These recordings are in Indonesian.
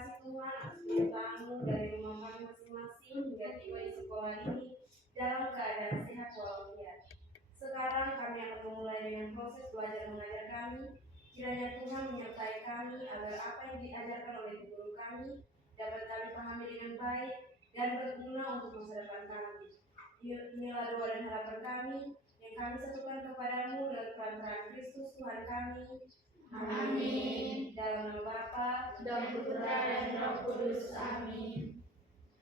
kasih Tuhan atas penyertaan-Mu dari rumah kami masing-masing hingga tiba di sekolah ini dalam keadaan sehat walafiat. Sekarang kami akan memulai dengan proses belajar mengajar kami. Kiranya Tuhan menyertai kami agar apa yang diajarkan oleh guru kami dapat kami pahami dengan baik dan berguna untuk masa depan kami. Inilah doa dan harapan kami yang kami satukan kepadamu dalam perantaraan Kristus Tuhan kami. Amin. Dalam nama Bapa dan Putra dan Roh Kudus. Amin.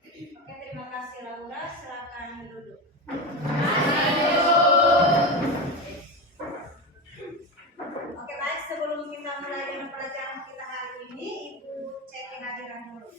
Oke, terima kasih Laura. Silakan duduk. Oke, baik. Sebelum kita mulai dengan pelajaran kita hari ini, Ibu cek kehadiran dulu.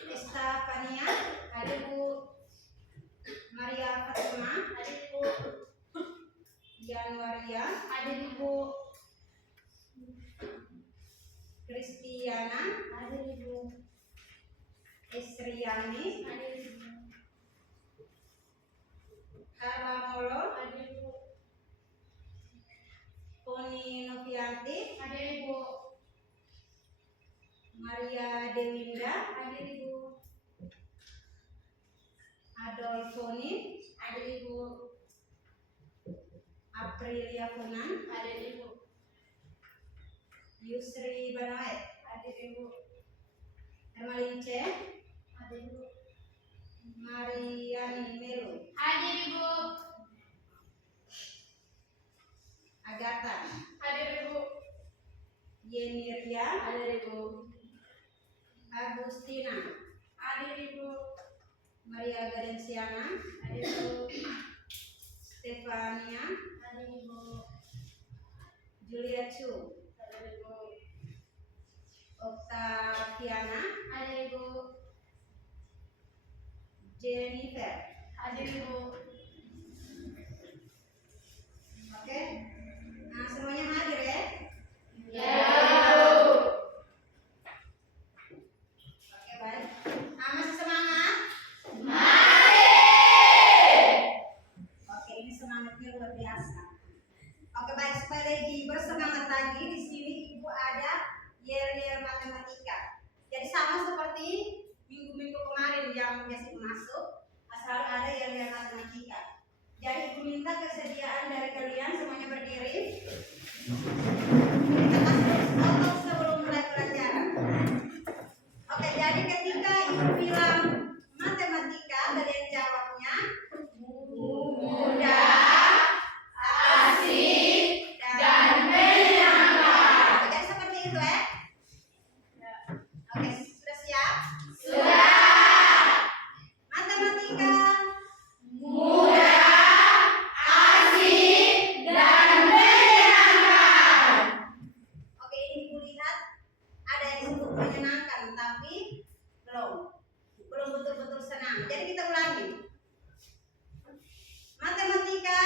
Estefania, hadir Bu. Maria Fatima, hadir Bu. Januaria, hadir Bu. Kristiana, hadir Bu. Esriani, hadir Bu. Karamolo, hadir Bu. Poni Novianti, hadir Bu. Maria Dewinda, hadir Ibu. Adolfoni, hadir Ibu. Aprilia Funan, hadir Ibu. Yusri Banoet, hadir Ibu. Hermalince, hadir Ibu. Mariani Melu, Hadir Ibu. Agatha, Hadir Ibu. Yeniria, Hadir Ibu. Agustina, Hadir Ibu. Maria Gadensiana, Hadir Ibu. Stefania, Hadir Ibu. Julia Chu, Hadir Ibu. Octaviana, Hadir Ibu. Jennifer. Hadir Ibu. Oke, nah semuanya hadir ya? Ya. Oke, baik. Nah, masih semangat? Oke, ini semangatnya luar biasa. Oke, baik, supaya lebih bersemangat lagi, di sini Ibu ada yel-yel matematika. Jadi sama seperti minggu-minggu kemarin yang biasa masuk, selalu ada yel-yel matematika. Jadi Ibu minta kesediaan dari kalian semuanya berdiri. Kita kasih foto sebelum mulai pelajaran. Oke, jadi ketika Ibu bilang matematika, kalian jawabnya mudah, Asik dan menyenangkan. Oke, seperti itu ya. Oke, sudah siap? Sudah. Matematika Mudah, asik dan menyenangkan. Oke, ini Ibu lihat ada yang disebut menyenangkan, tapi belum betul-betul senang. Jadi kita ulangi. Matematika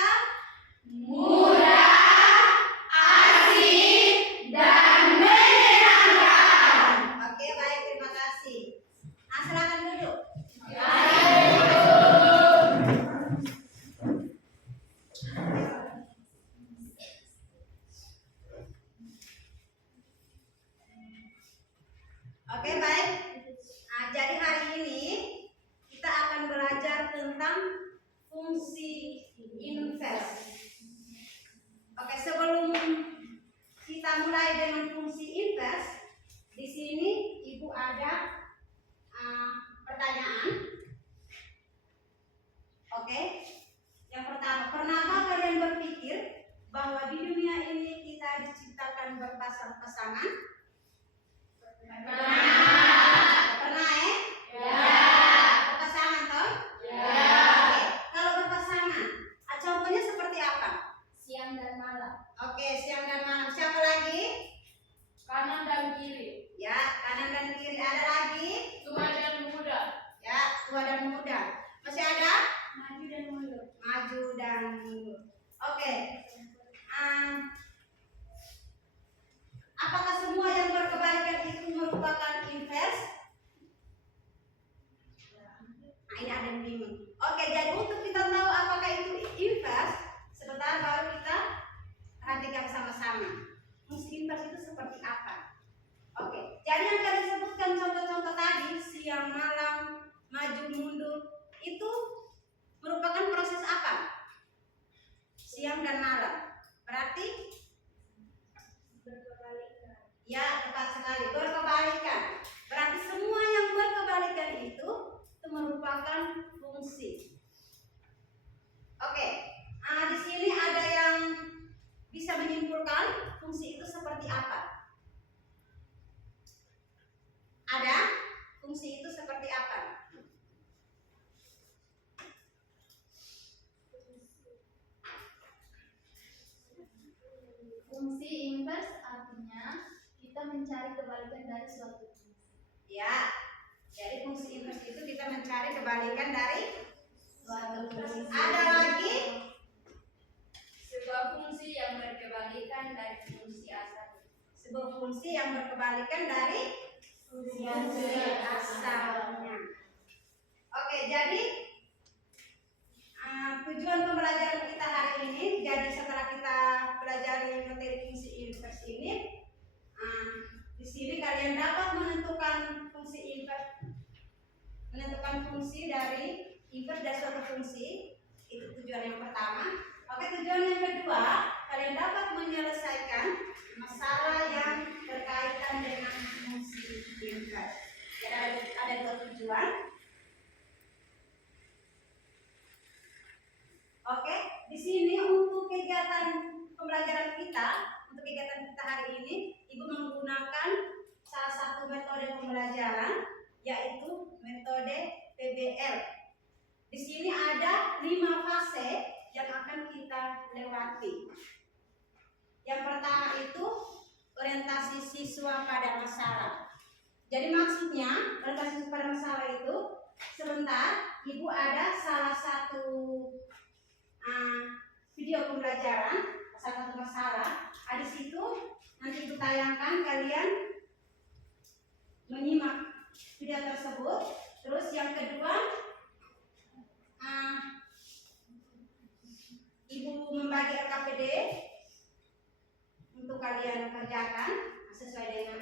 Mudah, asik dan menyenangkan. Oke, baik, terima kasih. Nah, silakan duduk. Oke, baik. Nah, jadi hari ini kita akan belajar tentang fungsi inverse. Oke, sebelum kita mulai dengan fungsi inverse, di sini Ibu ada pertanyaan. Oke, yang pertama, pernahkah kalian berpikir bahwa di dunia ini kita diciptakan berpasang-pasangan? Pernah ya? Ya. Berpasangan toh? Ya. Oke, kalau berpasangan, contohnya seperti apa? Siang dan malam. Oke, siang dan malam. Siapa lagi? Kanan dan kiri. Ya, kanan dan kiri. Ada lagi? Tua dan muda. Ya, tua dan muda. Masih ada? Oke. Apakah semua yang berkebalikan itu merupakan inverse? Nah, ini ada yang bingung. Oke, jadi untuk kita tahu apakah itu inverse, sebentar baru kita perhatikan sama-sama. Fungsi inverse itu seperti apa? Oke, jadi yang tadi disebutkan contoh-contoh tadi, siang, malam, maju, mundur, itu merupakan proses apa? Siang dan malam. Berarti berkebalikan. ya, tepat sekali, berkebalikan. Berarti semua yang berkebalikan itu merupakan fungsi. Oke, di sini ada yang bisa menyimpulkan fungsi itu seperti apa? Ada? Fungsi itu seperti apa? Fungsi inverse artinya kita mencari kebalikan dari suatu fungsi. Ya, jadi fungsi inverse itu kita mencari kebalikan dari Suatu fungsi. Ada lagi? Sebuah fungsi yang berkebalikan dari fungsi asal. Sebuah fungsi yang berkebalikan dari fungsi asalnya. Oke, jadi tujuan pembelajaran kita hari ini, jadi setelah kita pelajari materi fungsi inverse ini, di sini kalian dapat menentukan fungsi inverse, menentukan fungsi dari inverse dari suatu fungsi. Itu tujuan yang pertama. Oke, tujuan yang kedua, kalian dapat menyelesaikan masalah yang berkaitan dengan fungsi inverse. Jadi ada dua tujuan. Oke, di sini untuk kegiatan pembelajaran kita, untuk kegiatan kita hari ini, Ibu menggunakan salah satu metode pembelajaran, yaitu metode PBL. Di sini ada 5 fase yang akan kita lewati. Yang pertama itu orientasi siswa pada masalah. Jadi maksudnya orientasi siswa pada masalah itu, sebentar Ibu ada salah satu video pembelajaran, salah satu masalah. Di situ nanti Ibu tayangkan, kalian menyimak video tersebut. Terus yang kedua, Ibu membagi LKPD untuk kalian kerjakan sesuai dengan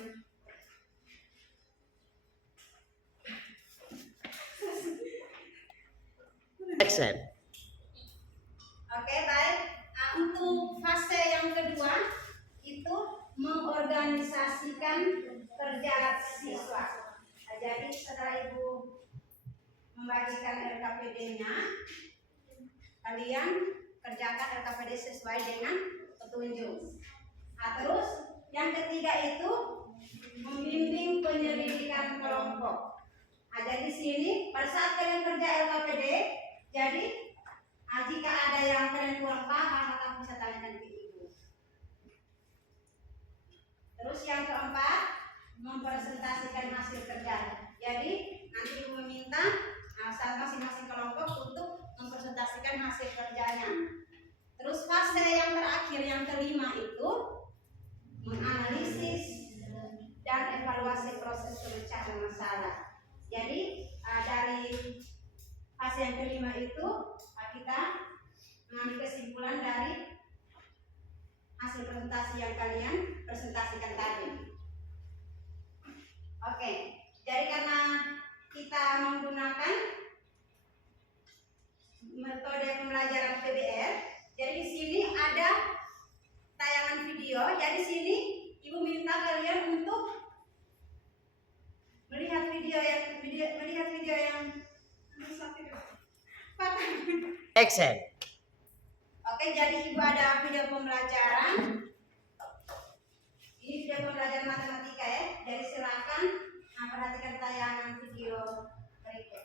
Action. Oke, baik. Untuk fase yang kedua itu mengorganisasikan kerja siswa. Jadi setelah Ibu membagikan LKPD-nya, kalian kerjakan LKPD sesuai dengan petunjuk. Terus yang ketiga itu membimbing penyelidikan kelompok. Jadi di sini pada saat kalian kerja LKPD, jadi jika ada yang kalian kurang paham, maka bisa tanyakan ke Ibu. Terus yang keempat, mempresentasikan hasil kerja. Jadi nanti Ibu meminta masing-masing kelompok untuk mempresentasikan hasil kerjanya. Terus fase yang terakhir, yang kelima itu menganalisis dan evaluasi proses pemecahan masalah. Jadi dari fase yang kelima itu kita mengambil kesimpulan dari hasil presentasi yang kalian presentasikan tadi. Oke, jadi karena kita menggunakan metode pembelajaran PBL, jadi di sini ada tayangan video. Jadi di sini Ibu minta kalian untuk melihat video yang Action. Oke, jadi Ibu ada video pembelajaran. Ini video pembelajaran matematika ya. Jadi silakan perhatikan tayangan video berikut.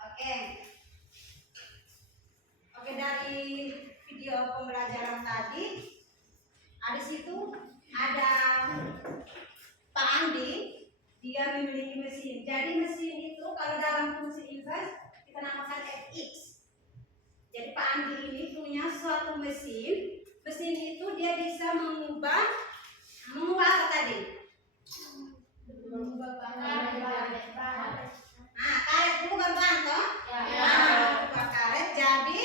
Oke. Oke, dari video pembelajaran tadi, di situ ada Pak Andi, dia memiliki mesin. Jadi mesin itu kalau dalam fungsi inverse kita namakan fx. Jadi Pak Andi ini punya suatu mesin. Mesin itu dia bisa mengubah apa tadi? Karet dulu baru bahan toh? Ubah karet jadi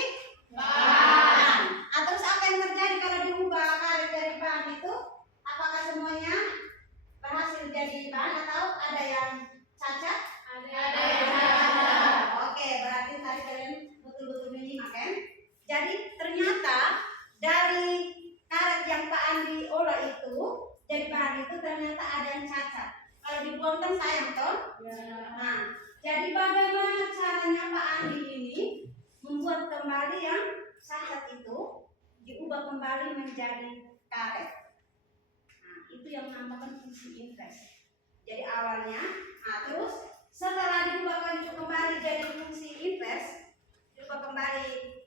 bahan. Terus apa yang terjadi kalau diubah karet dari bahan itu? Apakah semuanya berhasil jadi bahan atau ada yang cacat? Ada yang cacat. Oke, berarti tadi kalian betul-betul menyimak kan? Jadi ternyata dari karet yang Pak Andi olah itu jadi bahan itu ternyata ada yang cacat. Kalau dibuang kan sayang toh? Nah, jadi bagaimana caranya Pak Andi ini membuat kembali yang cacat itu diubah kembali menjadi karet? Nah, itu yang dinamakan fungsi inverse. Jadi awalnya, terus setelah diubah kembali jadi fungsi inverse, diubah kembali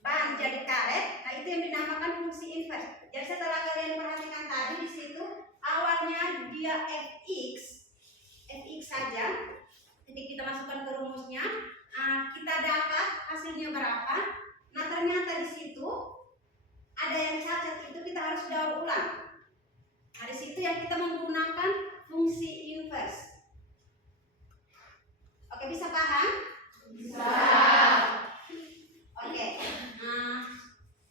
bahan jadi karet. Nah, itu yang dinamakan fungsi inverse. Jadi setelah kalian perhatikan tadi di situ awalnya dia fx saja. Jadi kita masukkan ke rumusnya, kita dapat hasilnya berapa. Nah, ternyata di situ ada yang cacat, itu kita harus daur ulang. Nah, di situ yang kita menggunakan fungsi inverse. Oke, bisa paham? Bisa. Oke. Nah,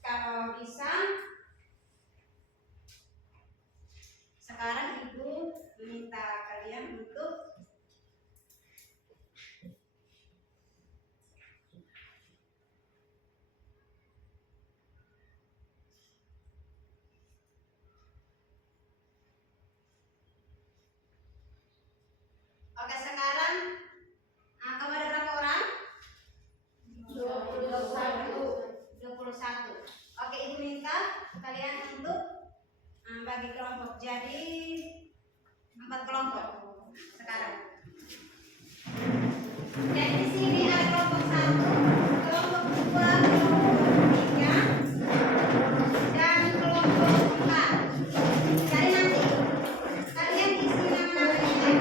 kalau bisa sekarang Ibu minta kalian untuk oke, sekarang kamu ada berapa orang? 21. Oke, Ibu minta kalian untuk bagi kelompok jadi 4 kelompok sekarang. Jadi di sini ada kelompok 1, kelompok 2, kelompok 3, dan kelompok 4. Jadi nanti kalian isi nama-namanya.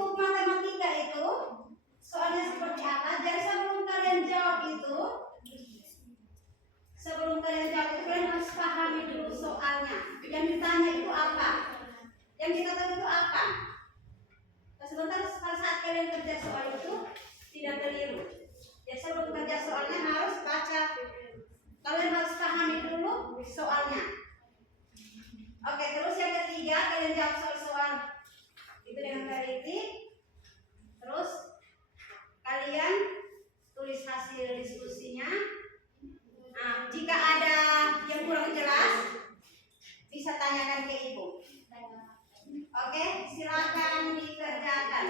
untuk matematika itu soalnya seperti apa? Jadi sebelum kalian jawab itu, kalian harus pahami dulu soalnya. Yang ditanya itu apa? Yang kita tahu itu apa? Sebentar pada saat kalian kerja soal itu tidak keliru. Jadi sebelum kerja soalnya harus baca. Kalian harus pahami dulu soalnya. Oke, terus yang ketiga kalian jawab soal-soal itu dengan teliti. Terus kalian tulis hasil diskusinya. Nah, jika ada yang kurang jelas bisa tanyakan ke ibu. Oke, silakan dikerjakan.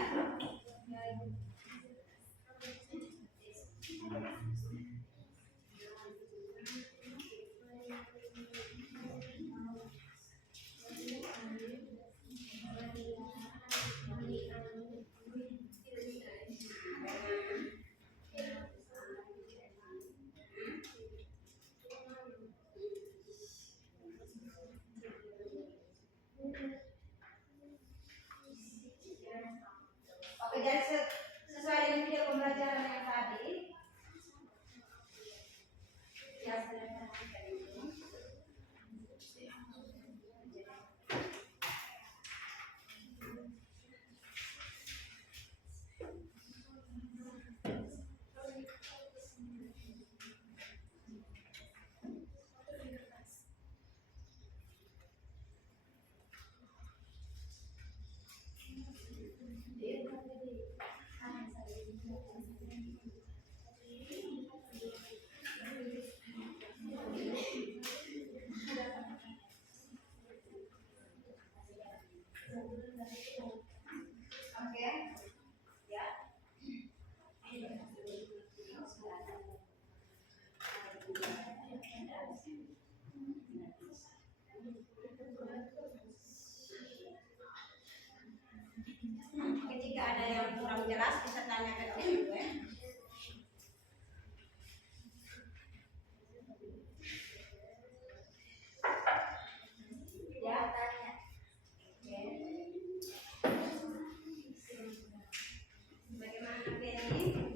Oke, jadi sesuai dengan video pembelajaran yang tadi. Ya, oke. Ya. Oke, jika ada yang kurang jelas bisa tanyakan ke ibu ya. Ya, tanya. Oke. Bagaimana Penny?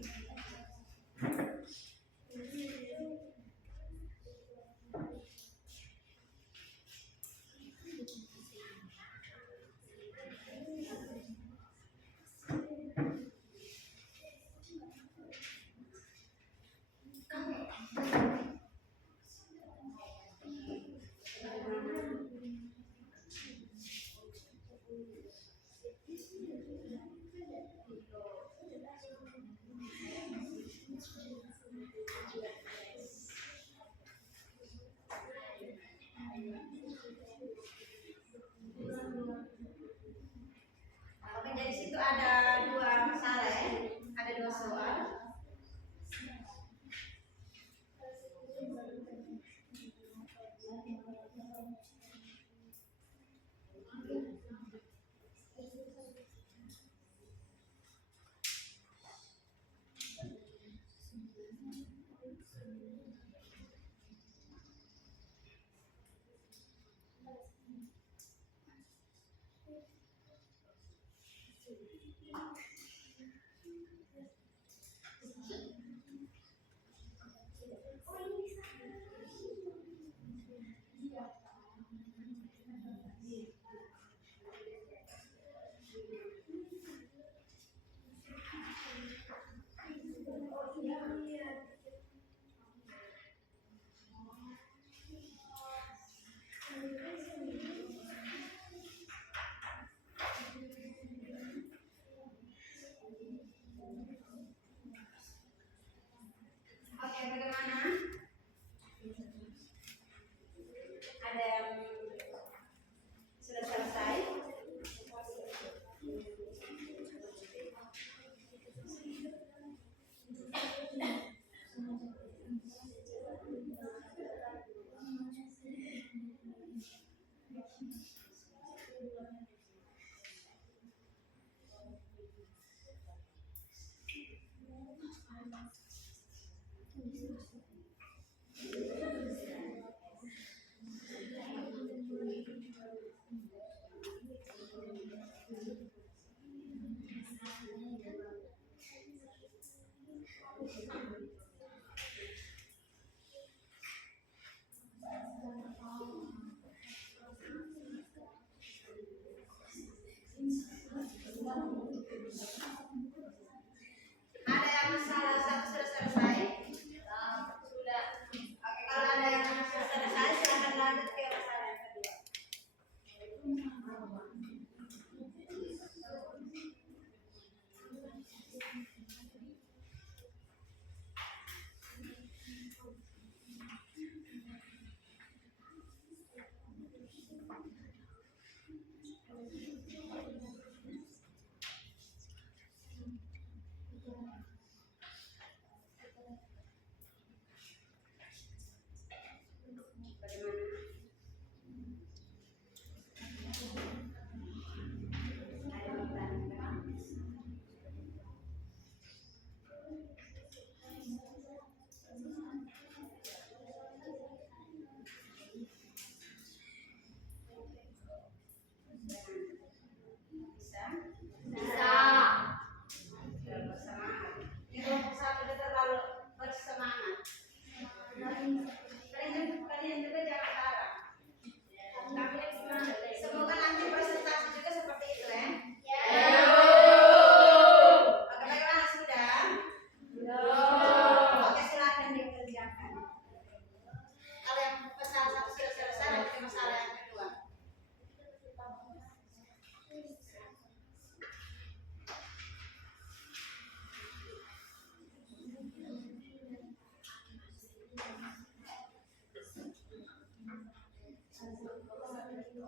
Oke,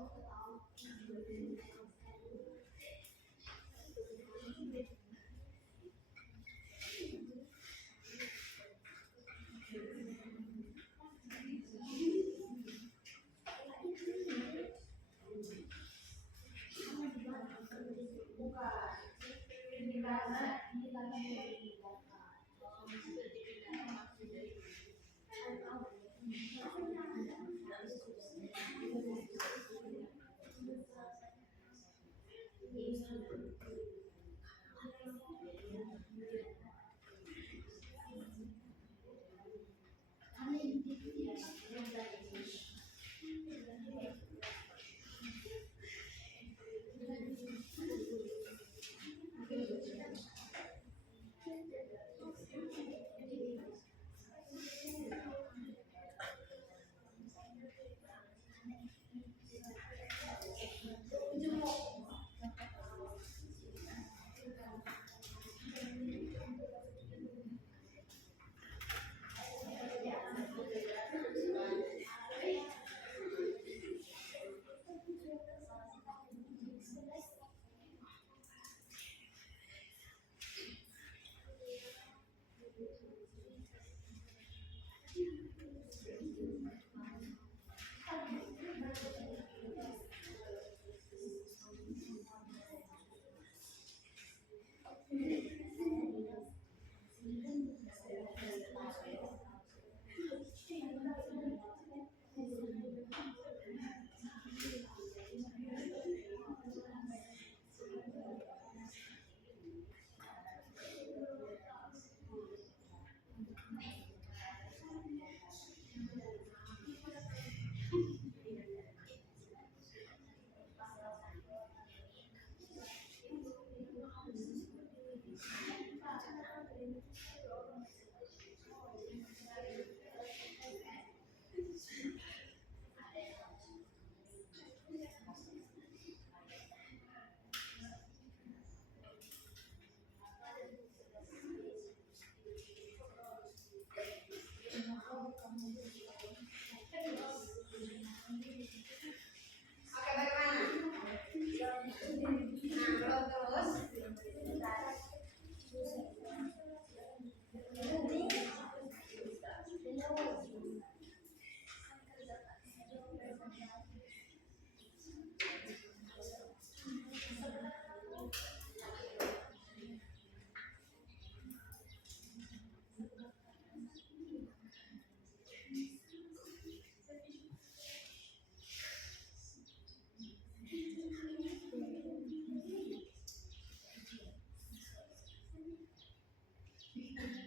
bagaimana?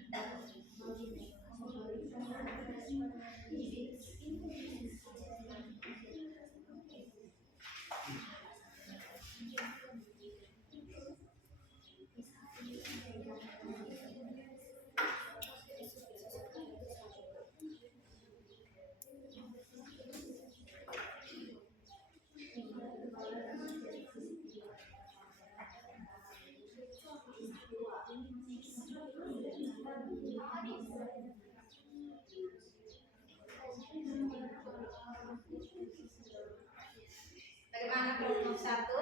Nah, belum terus. Bagaimana kelompok satu?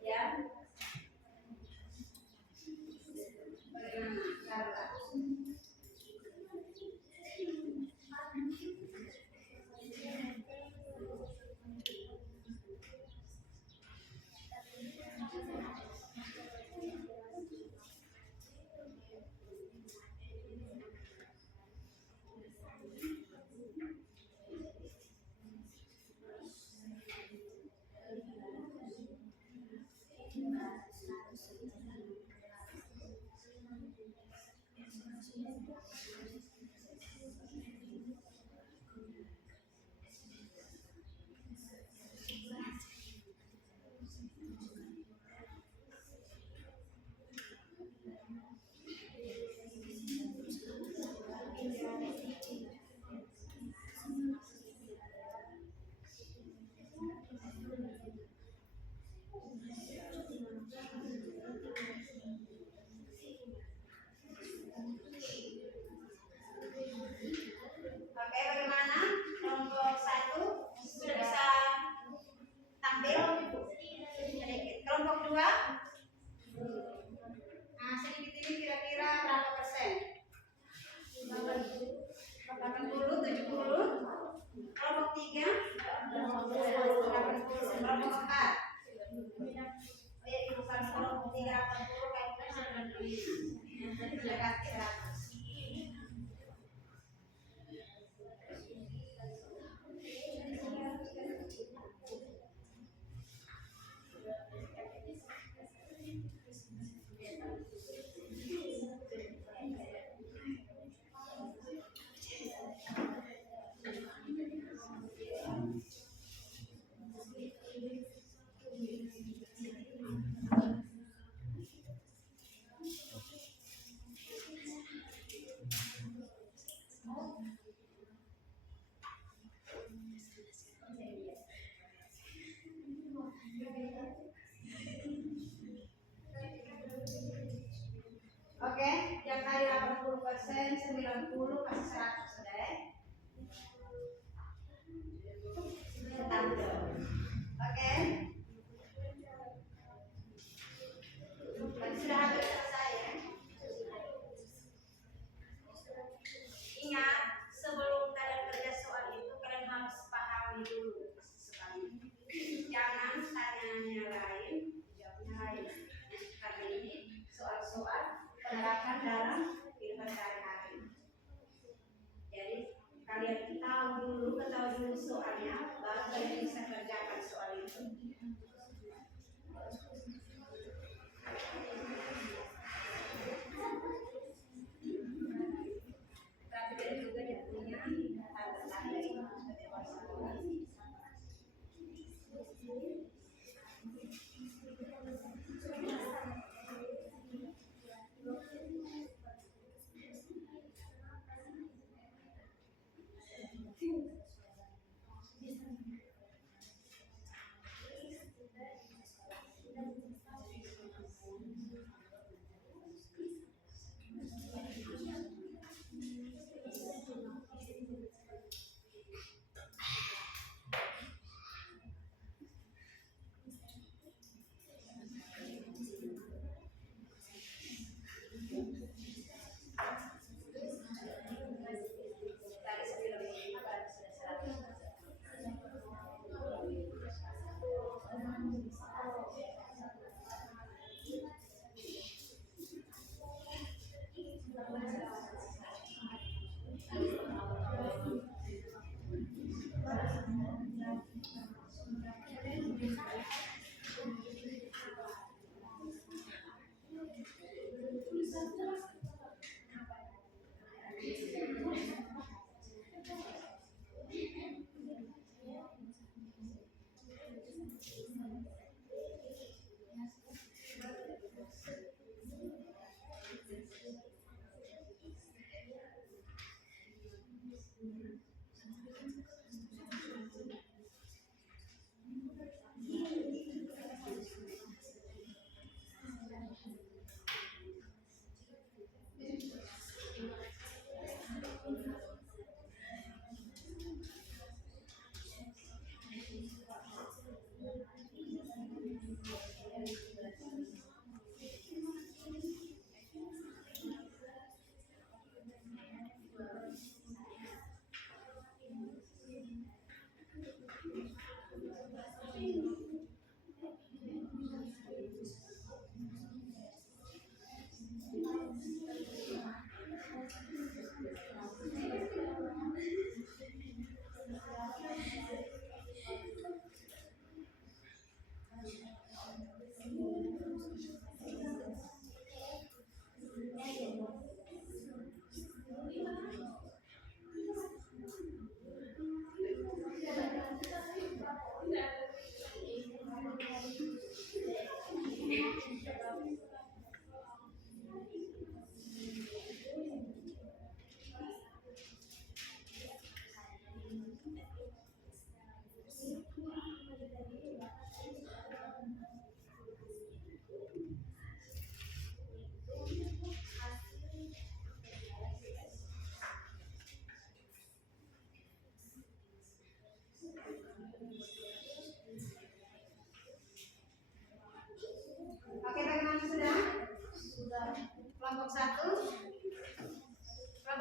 Ya. Bagaimana? Carla? Mendekati 100. Oke, yang tadi 80%, 90 kasih 100 sudah ya. Bentar dulu. Oke. Berarti sudah hampir selesai ya. Ingat, sebelum kalian kerja soal itu kalian harus pahami dulu sekali. Jangan tanya lain, jawabnya lain. Karena ini soal-soal penerapan dalam kehidupan sehari-hari. Jadi kalian ketahui dulu soalnya, baru kalian bisa kerjakan soal itu. Tapi dan juga dia punya tanda-tanda ini sebagai wartawan. Tadi sebelum ini baru sudah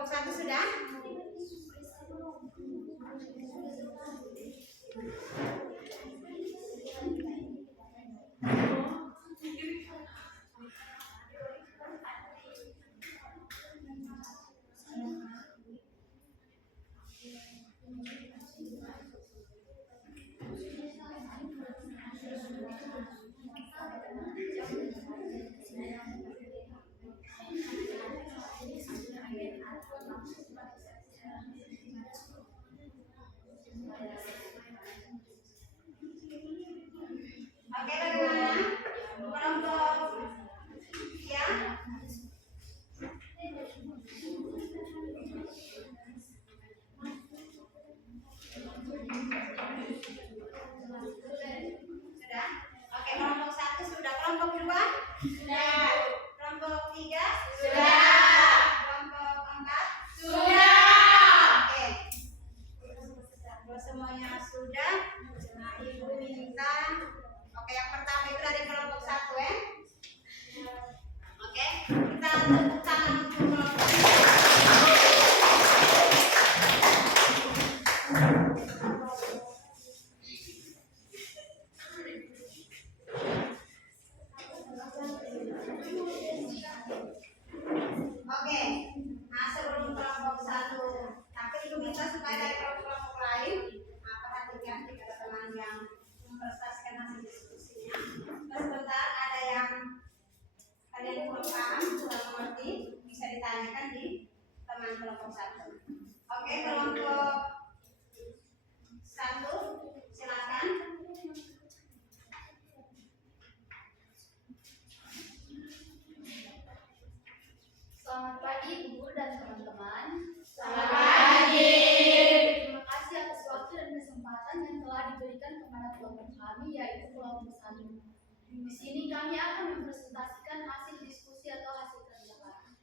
1 sudah? dengan kelompok 1. Oke, kelompok 1 silakan. Selamat pagi Bu dan teman-teman. Selamat pagi. Terima kasih atas waktu dan kesempatan yang telah diberikan kepada kelompok kami, yaitu kelompok 1. Di sini kami akan mempresentasikan hasil diskusi atau hasil kerja kami.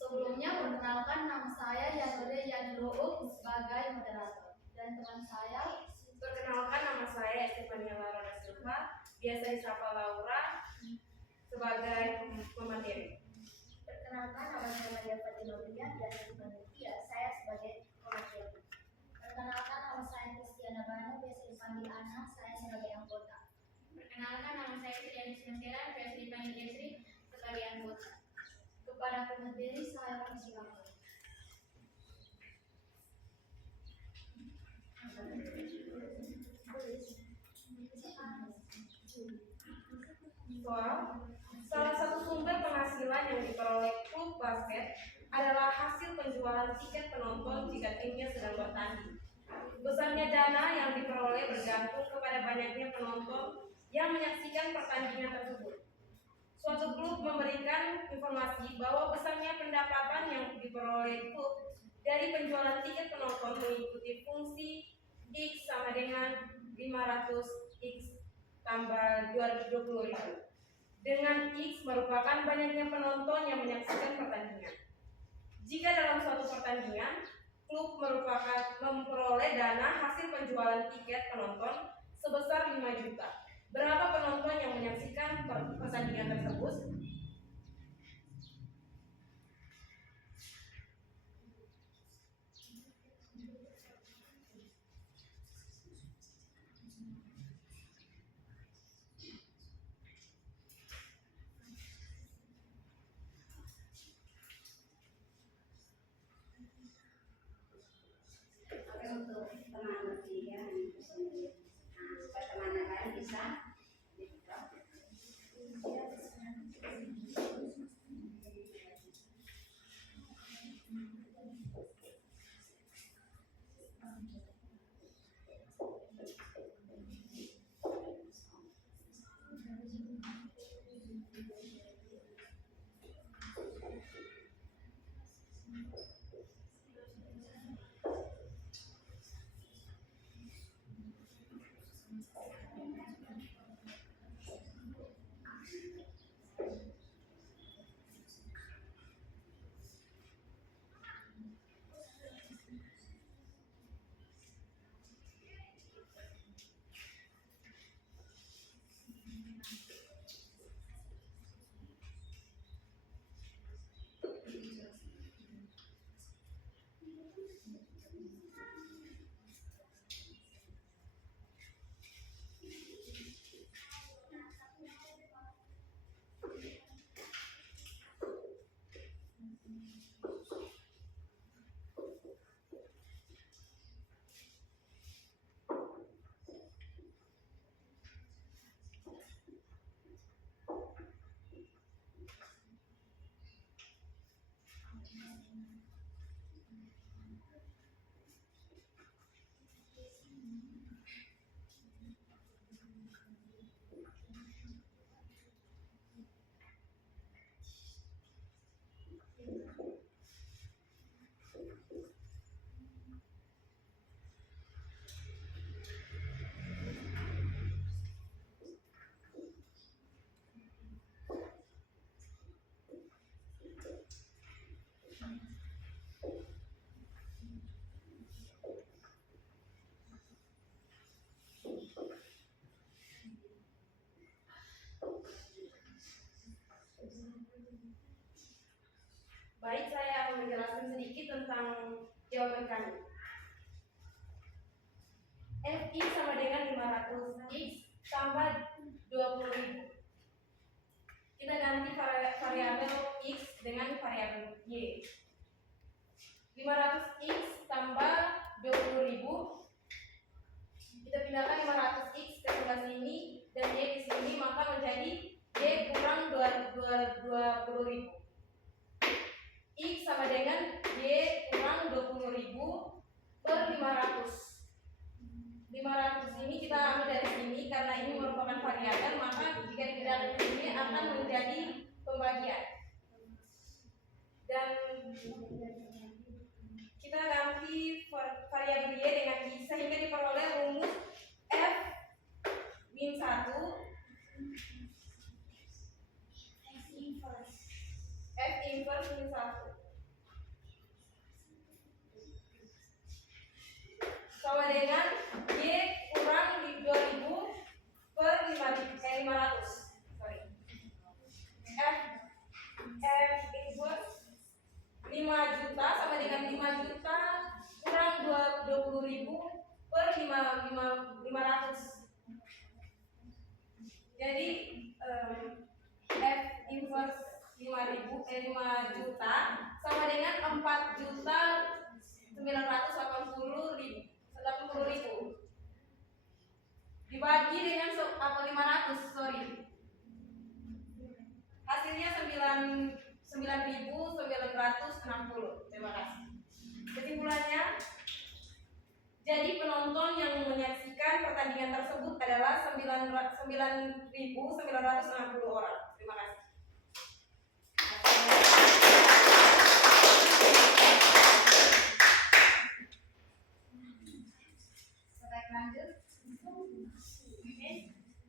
Sebelumnya perkenalkan, nama saya Yanode Yanirouk sebagai moderator, dan teman saya. Perkenalkan, nama saya Estefania Lara da Silva, biasa disapa Laura, sebagai pemateri. Perkenalkan, nama saya Maria Fatinovia, biasa dipanggil Tia, saya sebagai pemateri. Perkenalkan, nama saya Kristiana Bano, biasa dipanggil Ana, saya sebagai anggota. Perkenalkan, nama saya Triani Sinantera, biasa dipanggil Yesri, sebagai anggota. Kepada pemateri saya persilakan. Soal, salah satu sumber penghasilan yang diperoleh klub basket adalah hasil penjualan tiket penonton jika timnya sedang bertanding. Besarnya dana yang diperoleh bergantung kepada banyaknya penonton yang menyaksikan pertandingan tersebut. Suatu klub memberikan informasi bahwa besarnya pendapatan yang diperoleh klub dari penjualan tiket penonton mengikuti fungsi X sama dengan 500X tambah 220.000. Dengan X merupakan banyaknya penonton yang menyaksikan pertandingan. Jika dalam suatu pertandingan, klub memperoleh dana hasil penjualan tiket penonton sebesar 5 juta. Berapa penonton yang menyaksikan pertandingan tersebut? Oke, untuk teman bertiga supaya teman yang lain bisa Baik, saya akan menjelaskan sedikit tentang jawaban kami. Fx sama dengan 500X tambah 20.000. Kita ganti variabel X dengan variabel Y. 500X tambah 20.000. Kita pindahkan 500X ke sebelah sini dan Y ke sini, maka menjadi Y kurang 20.000. X sama dengan Y 500. Jadi F inverse 5 juta sama dengan 4.980.000 dibagi dengan 500, sorry. Hasilnya 9.960. Terima kasih. Kesimpulannya, jadi penonton yang menyaksikan pertandingan tersebut adalah 9.960 orang. Terima kasih. Baik, lanjut. Oke,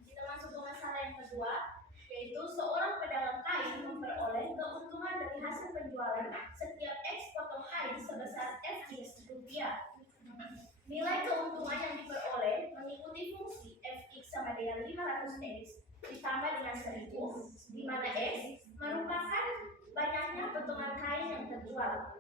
kita masuk ke masalah yang kedua, yaitu seorang pedagang kain memperoleh keuntungan dari hasil penjualan setiap X potong kain sebesar Fx rupiah. Nilai keuntungan yang diperoleh mengikuti fungsi Fx sama dengan 500X ditambah dengan 1000, di mana X merupakan banyaknya potongan kain yang terjual.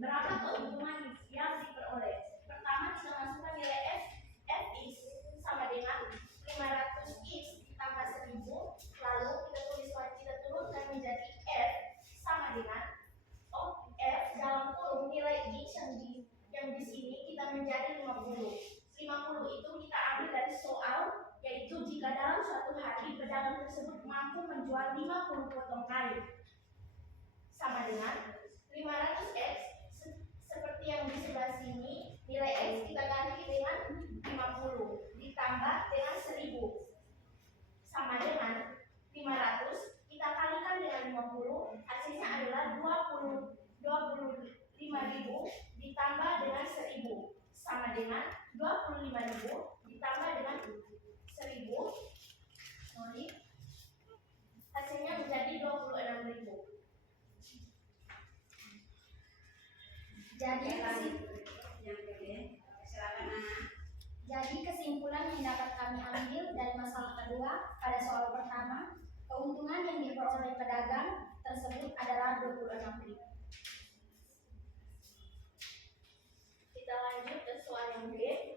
Berapa keuntungan yang diperoleh? Pertama kita masukkan nilai Fx sama dengan 500x ditambah 1000, lalu kita turunkan menjadi F sama dengan F dalam kurung nilai x yang di sini kita menjadi 50. 50 itu kita ambil dari soal, yaitu jika dalam suatu hari pedagang tersebut mampu menjual 50 potong kain sama dengan 500x. Seperti yang di sebelah sini, nilai X kita ganti dengan 50 ditambah dengan 1000 sama dengan 500 kita kalikan dengan 50, hasilnya adalah 25.000 ditambah dengan 1000 sama dengan 25.000 ditambah dengan 1000, hasilnya menjadi 26.000. Jadi kesimpulan yang dapat kami ambil dari masalah kedua pada soal pertama, keuntungan yang diperoleh pedagang tersebut adalah 26.000. Kita lanjut ke soal yang B.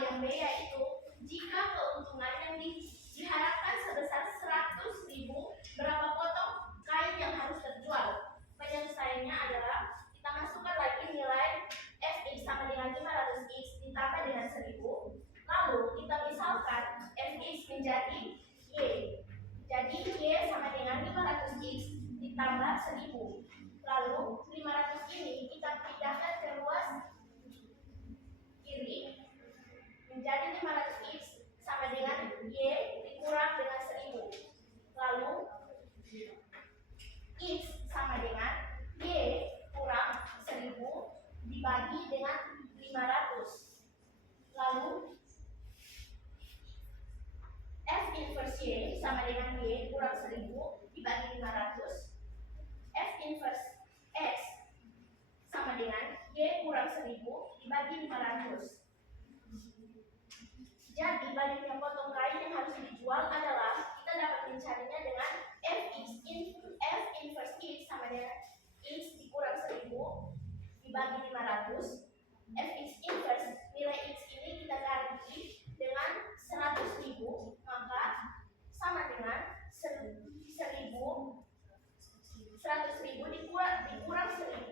yang B yaitu jika keuntungan yang diharapkan sebesar 100.000, berapa potong kain yang harus terjual? Penyelesaiannya adalah kita masukkan lagi nilai Fx sama dengan 500x ditambah dengan 1000. Lalu kita misalkan Fx menjadi Y. Jadi Y sama dengan 500x ditambah 1000. Lalu 500 ini kita pindahkan ke ruas kiri menjadi 500x sama dengan Y dikurang dengan 1000. Lalu x sama dengan Y kurang 1000 dibagi dengan 500. Lalu F inverse Y sama dengan Y kurang 1000 dibagi 500. F inverse X sama dengan Y kurang 1000 dibagi 500. Jadi banyaknya potong kain yang harus dijual adalah kita dapat mencarinya dengan F inverse X sama dengan X dikurang 1000 dibagi 500. Fx inverse nilai X ini kita ganti dengan 100.000, maka sama dengan 100.000 dikurang 1000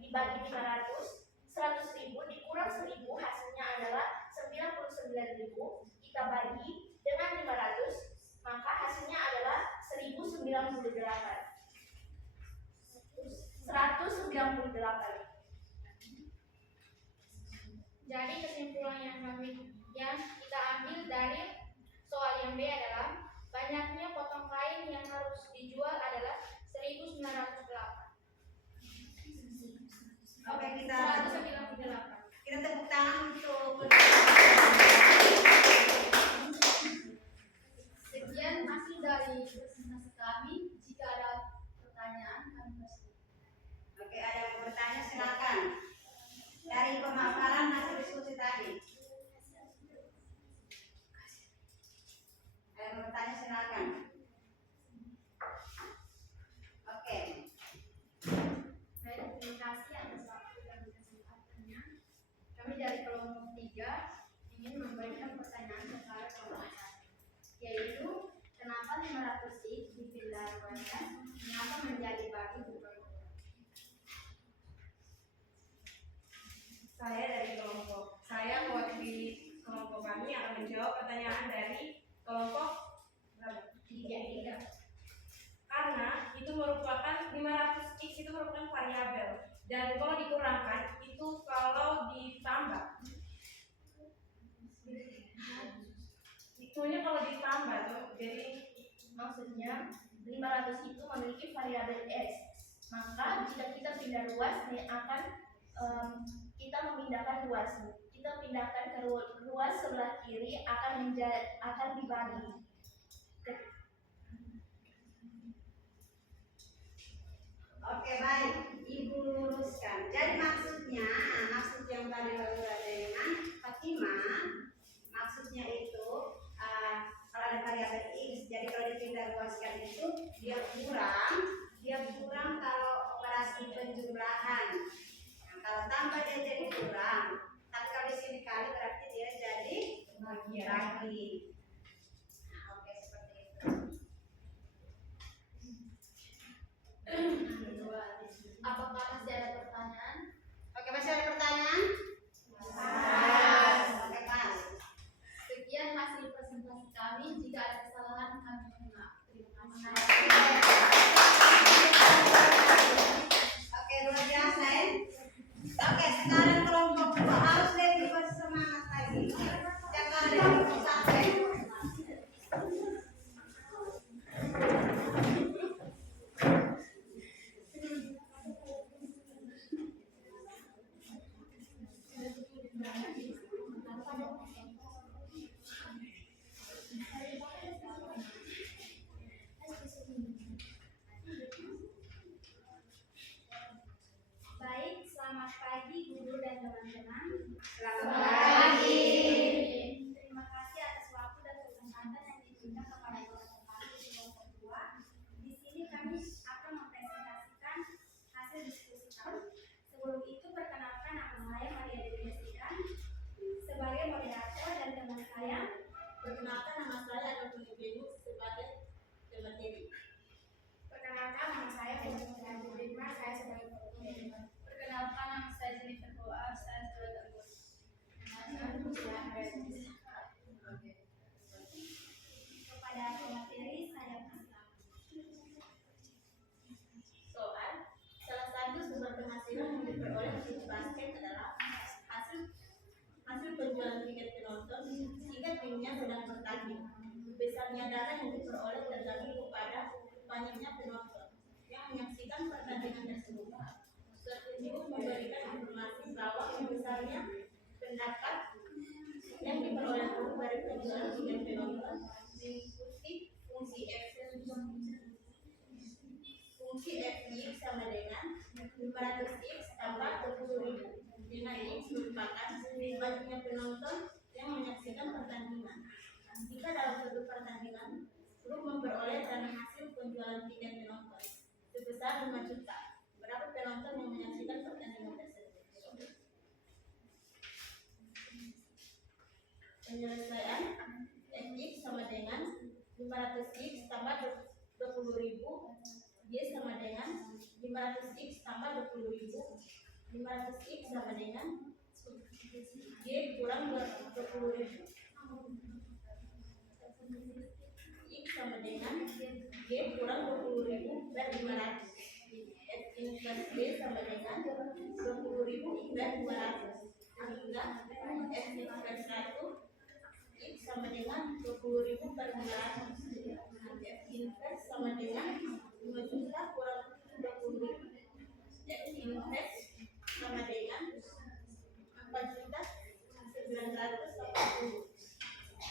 dibagi 500. 100.000 dikurang 1000 hasilnya adalah 99.000. Kita bagi dengan 500, maka hasilnya adalah 198. Jadi kesimpulan yang kita ambil dari soal yang B adalah banyaknya potong kain yang harus dijual adalah 1908. Oke, kita 198. tepuk tangan untuk Sekian hasil dari presentasi kami. Jika ada pertanyaan kami pasti. Oke, ada yang mau bertanya silakan. Dari pemaparan hasil diskusi tadi. Ada yang mau bertanya silakan. Oke. Baik, terima kasih atas waktu dan kesempatannya. Kami dari kelompok 3 ingin memberikan pertanyaan kepada kelompok 1, yaitu kenapa 500x dipindah ruasnya, mengapa menjadi bagi berkurang? Saya dari kelompok, saya mewakili kelompok kami akan menjawab pertanyaan dari kelompok berapa? 3. Karena itu merupakan 500x itu merupakan variabel, dan kalau dikurangkan itu kalau ditambah. Itunya kalau ditambah tuh, jadi Maksudnya 500 itu memiliki variabel X. Maka jika kita pindah ruas ini akan kita memindahkan ruas. Kita pindahkan ke ruas sebelah kiri akan dibagi. Oke, baik. Ibu luruskan. Jadi maksud yang tadi lalu dengan Fatimah, maksudnya itu kalau ada variabel X, jadi kalau dipindah ruaskan itu dia kurang kalau operasi penjumlahan. Nah, kalau tambah dia jadi kurang. Tapi kalau di sini kali berarti dia jadi bagi. Nah, oke, seperti itu. Apakah masih ada pertanyaan? Oke, masih ada pertanyaan? Oke, pas. Sekian hasil presentasi kami. Jika ada kesalahan kami mohon maaf. Terima kasih. Oke, luar biasa ya. Oke, sekarang kelompok 2 harus lebih bersemangat lagi. Jangan ada kelompok 1 ya. timnya sedang bertanding. Besarnya dana yang diperoleh tergantung kepada banyaknya penonton yang menyaksikan pertandingan tersebut. Petunjuk memberikan informasi bahwa besarnya pendapat yang diperoleh guru dari penjualan tiket penonton mengikuti fungsi F sama dengan 500x tambah 20.000, di mana x merupakan banyaknya penonton yang menyaksikan pertandingan. Jika dalam satu pertandingan klub memperoleh dana hasil penjualan tiket penonton sebesar 5 juta, berapa penonton yang menyaksikan pertandingan tersebut? Penyelesaian X sama dengan 500x tambah 20.000, Y sama dengan 500x tambah 20.000, 500x sama dengan Y kurang 20.000, X sama dengan Y kurang 20.000 per 500. F inverse Y sama dengan 20.000 per 200, sehingga F inverse 1 X sama dengan 20.000 per 200. F inverse sama dengan 5 juta kurang 20.000. F inverse sama dengan 4 juta 980.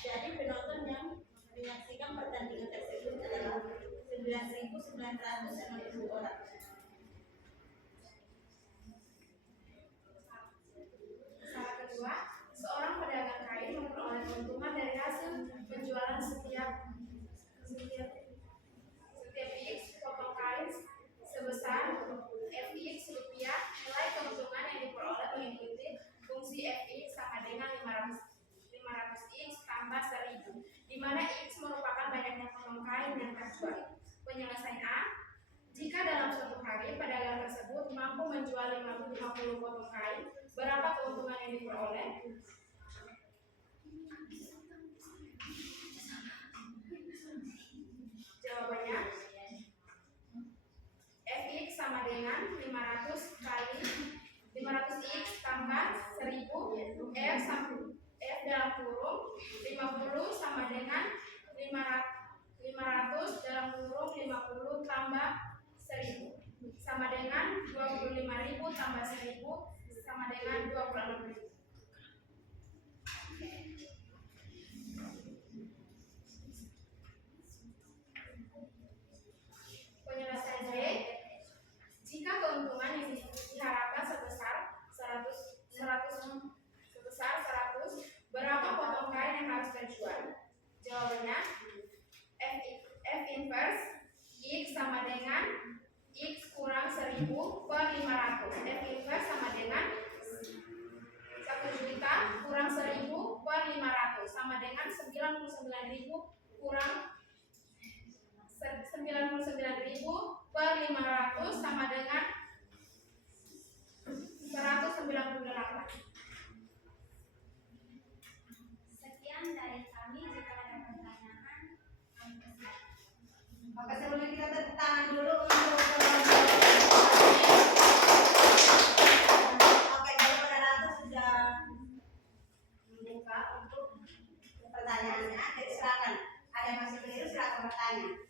Jadi penonton yang menyaksikan pertandingan tersebut adalah 9.960 orang. Masalah kedua, seorang pedagang kain memperoleh keuntungan dari hasil penjualan setiap X potong kain sebesar Fx rupiah. Nilai keuntungan yang diperoleh mengikuti fungsi Fx sama dengan 500x tambah 1000, di mana X merupakan banyaknya potong kain yang terjual. Penyelesaian A, jika dalam suatu hari pedagang tersebut mampu menjual 50 potong kain, berapa keuntungan yang diperoleh? Jawabannya Fx sama dengan 500 kali 500x tambah 1000, F dalam kurung 50 sama dengan 500 dalam kurung 50 tambah 1000 sama dengan 25.000 tambah 1000 sama dengan 26.000. Penyelesaian B, jika keuntungan yang diharapkan sebesar 100, berapa potong kain yang harus terjual? Jawabannya F inverse X sama dengan X kurang 1000 per 500. F inverse sama dengan 1 juta kurang 1000 per 500 sama dengan 99.000 kurang 99.000 per 500 sama dengan 198. Sekian dari kami. Jika ada pertanyaan, maka sebelumnya kita tepuk tangan dulu untuk Oke, jadi moderator sudah membuka untuk pertanyaannya. Jadi silakan. Ada yang masih keliru silakan bertanya.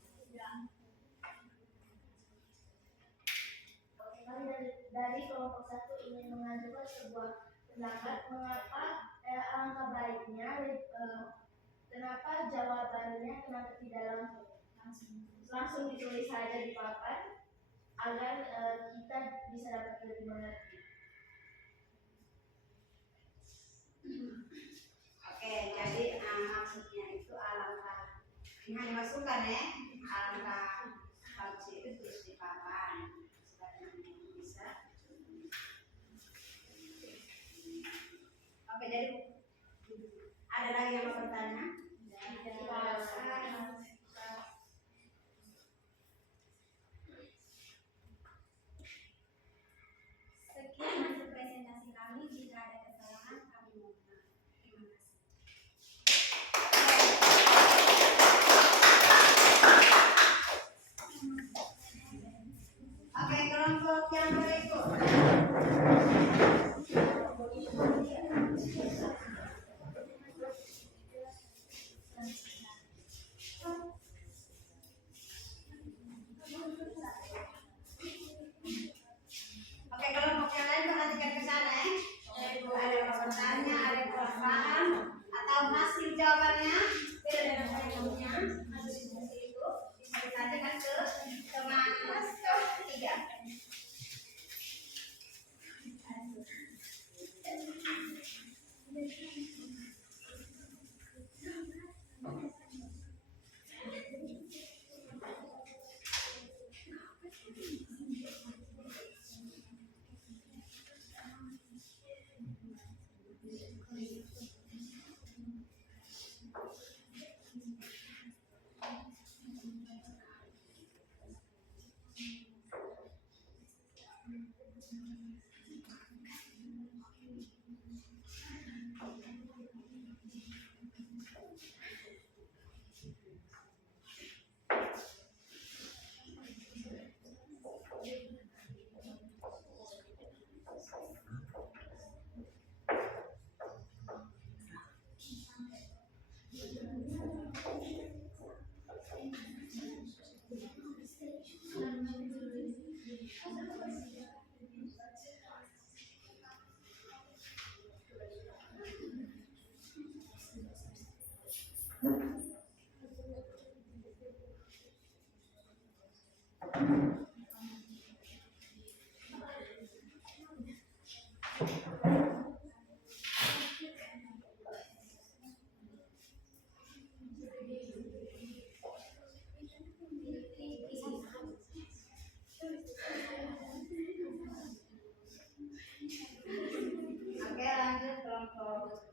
Dari kelompok 1 ingin mengajukan sebuah pendapat mengapa alangkah baiknya kenapa jawabannya kenapa tidak langsung ditulis saja di papan agar kita bisa dapat lebih mengerti. Oke, jadi maksudnya itu alangkah ini hanya masukan ya, alangkah bagus itu tulis di papan supaya nanti bisa. Oke, jadi ada lagi yang mau bertanya? Sekian hasil presentasi kami. Jika ada kesalahan kami mohon maaf. Terima kasih. Oke, kelompok yang berikut. jawabannya beda dengan kurikulumnya. Hasil diskusi itu bisa ditanyakan ke teman kelas ketiga. Oke, lanjut kelompok.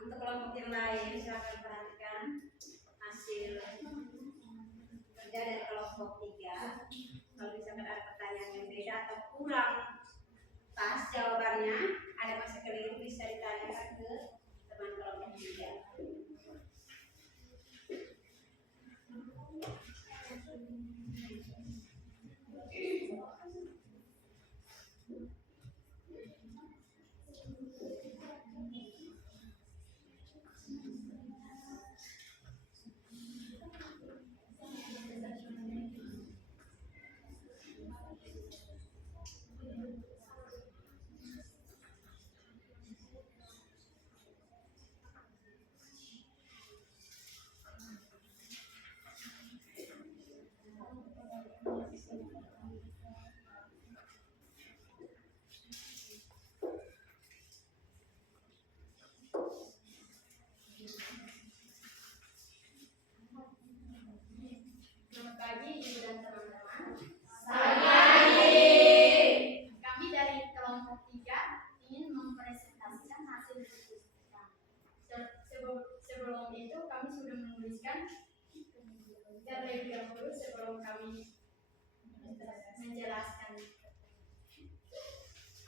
Untuk kelompok yang lain, silakan perhatikan hasil kerja dari kelompok 3. Kalau misalkan ada pertanyaan yang beda atau kurang pas jawabannya, ada masih keliru, bisa ditanyakan ke teman kelompok 3. Selamat pagi Ibu dan teman-teman. Kami dari kelompok 3 ingin mempresentasikan hasil diskusi kami. Sebelum itu kami sudah menuliskan terlebih dahulu sebelum kami menjelaskan.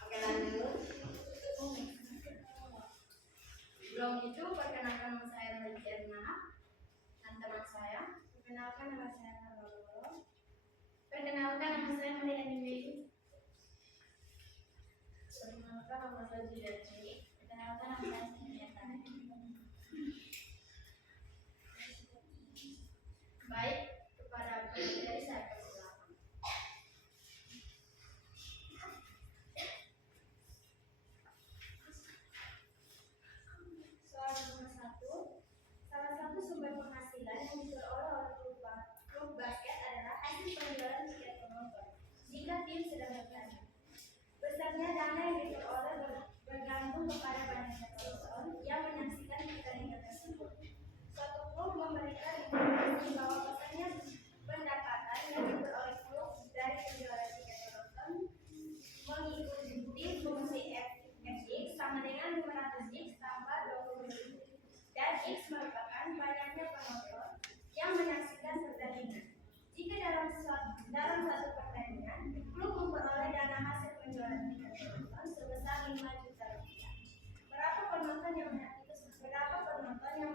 Oke, lanjut. Sebelum itu perkenalkan nama saya Rajana dan teman saya. Perkenalkan nama saya Karolo. Perkenalkan nama saya Maria Anime. Perkenalkan nama saya Jidaci. Perkenalkan nama saya Sintiata. jika tim sedang bertanding. Besarnya dana yang diperoleh bergantung kepada banyaknya penonton yang menyaksikan pertandingan tersebut. Suatu klub memberikan informasi bahwa besarnya pendapatan yang diperoleh klub dari penjualan tiket penonton mengikuti fungsi Fx sama dengan 500x tambah 20.000, dan x merupakan banyaknya penonton yang menyaksikan pertandingan. Jika dalam satu pertandingan, klub memperoleh dana hasil penjualan tiket penonton sebesar 5 juta rupiah. Berapa penonton yang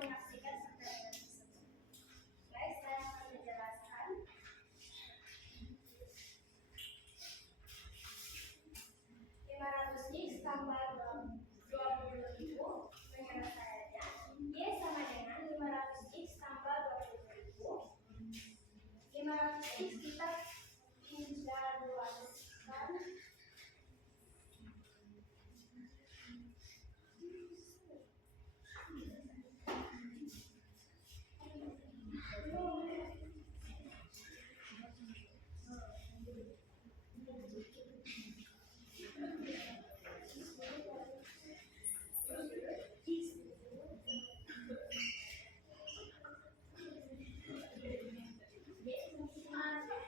menyaksikan pertandingan tersebut? Baik, saya akan menjelaskan. 500x tambah 20.000 penyelesaiannya Y sama dengan 500x tambah 20.000. 500x kita tinggal luaskan.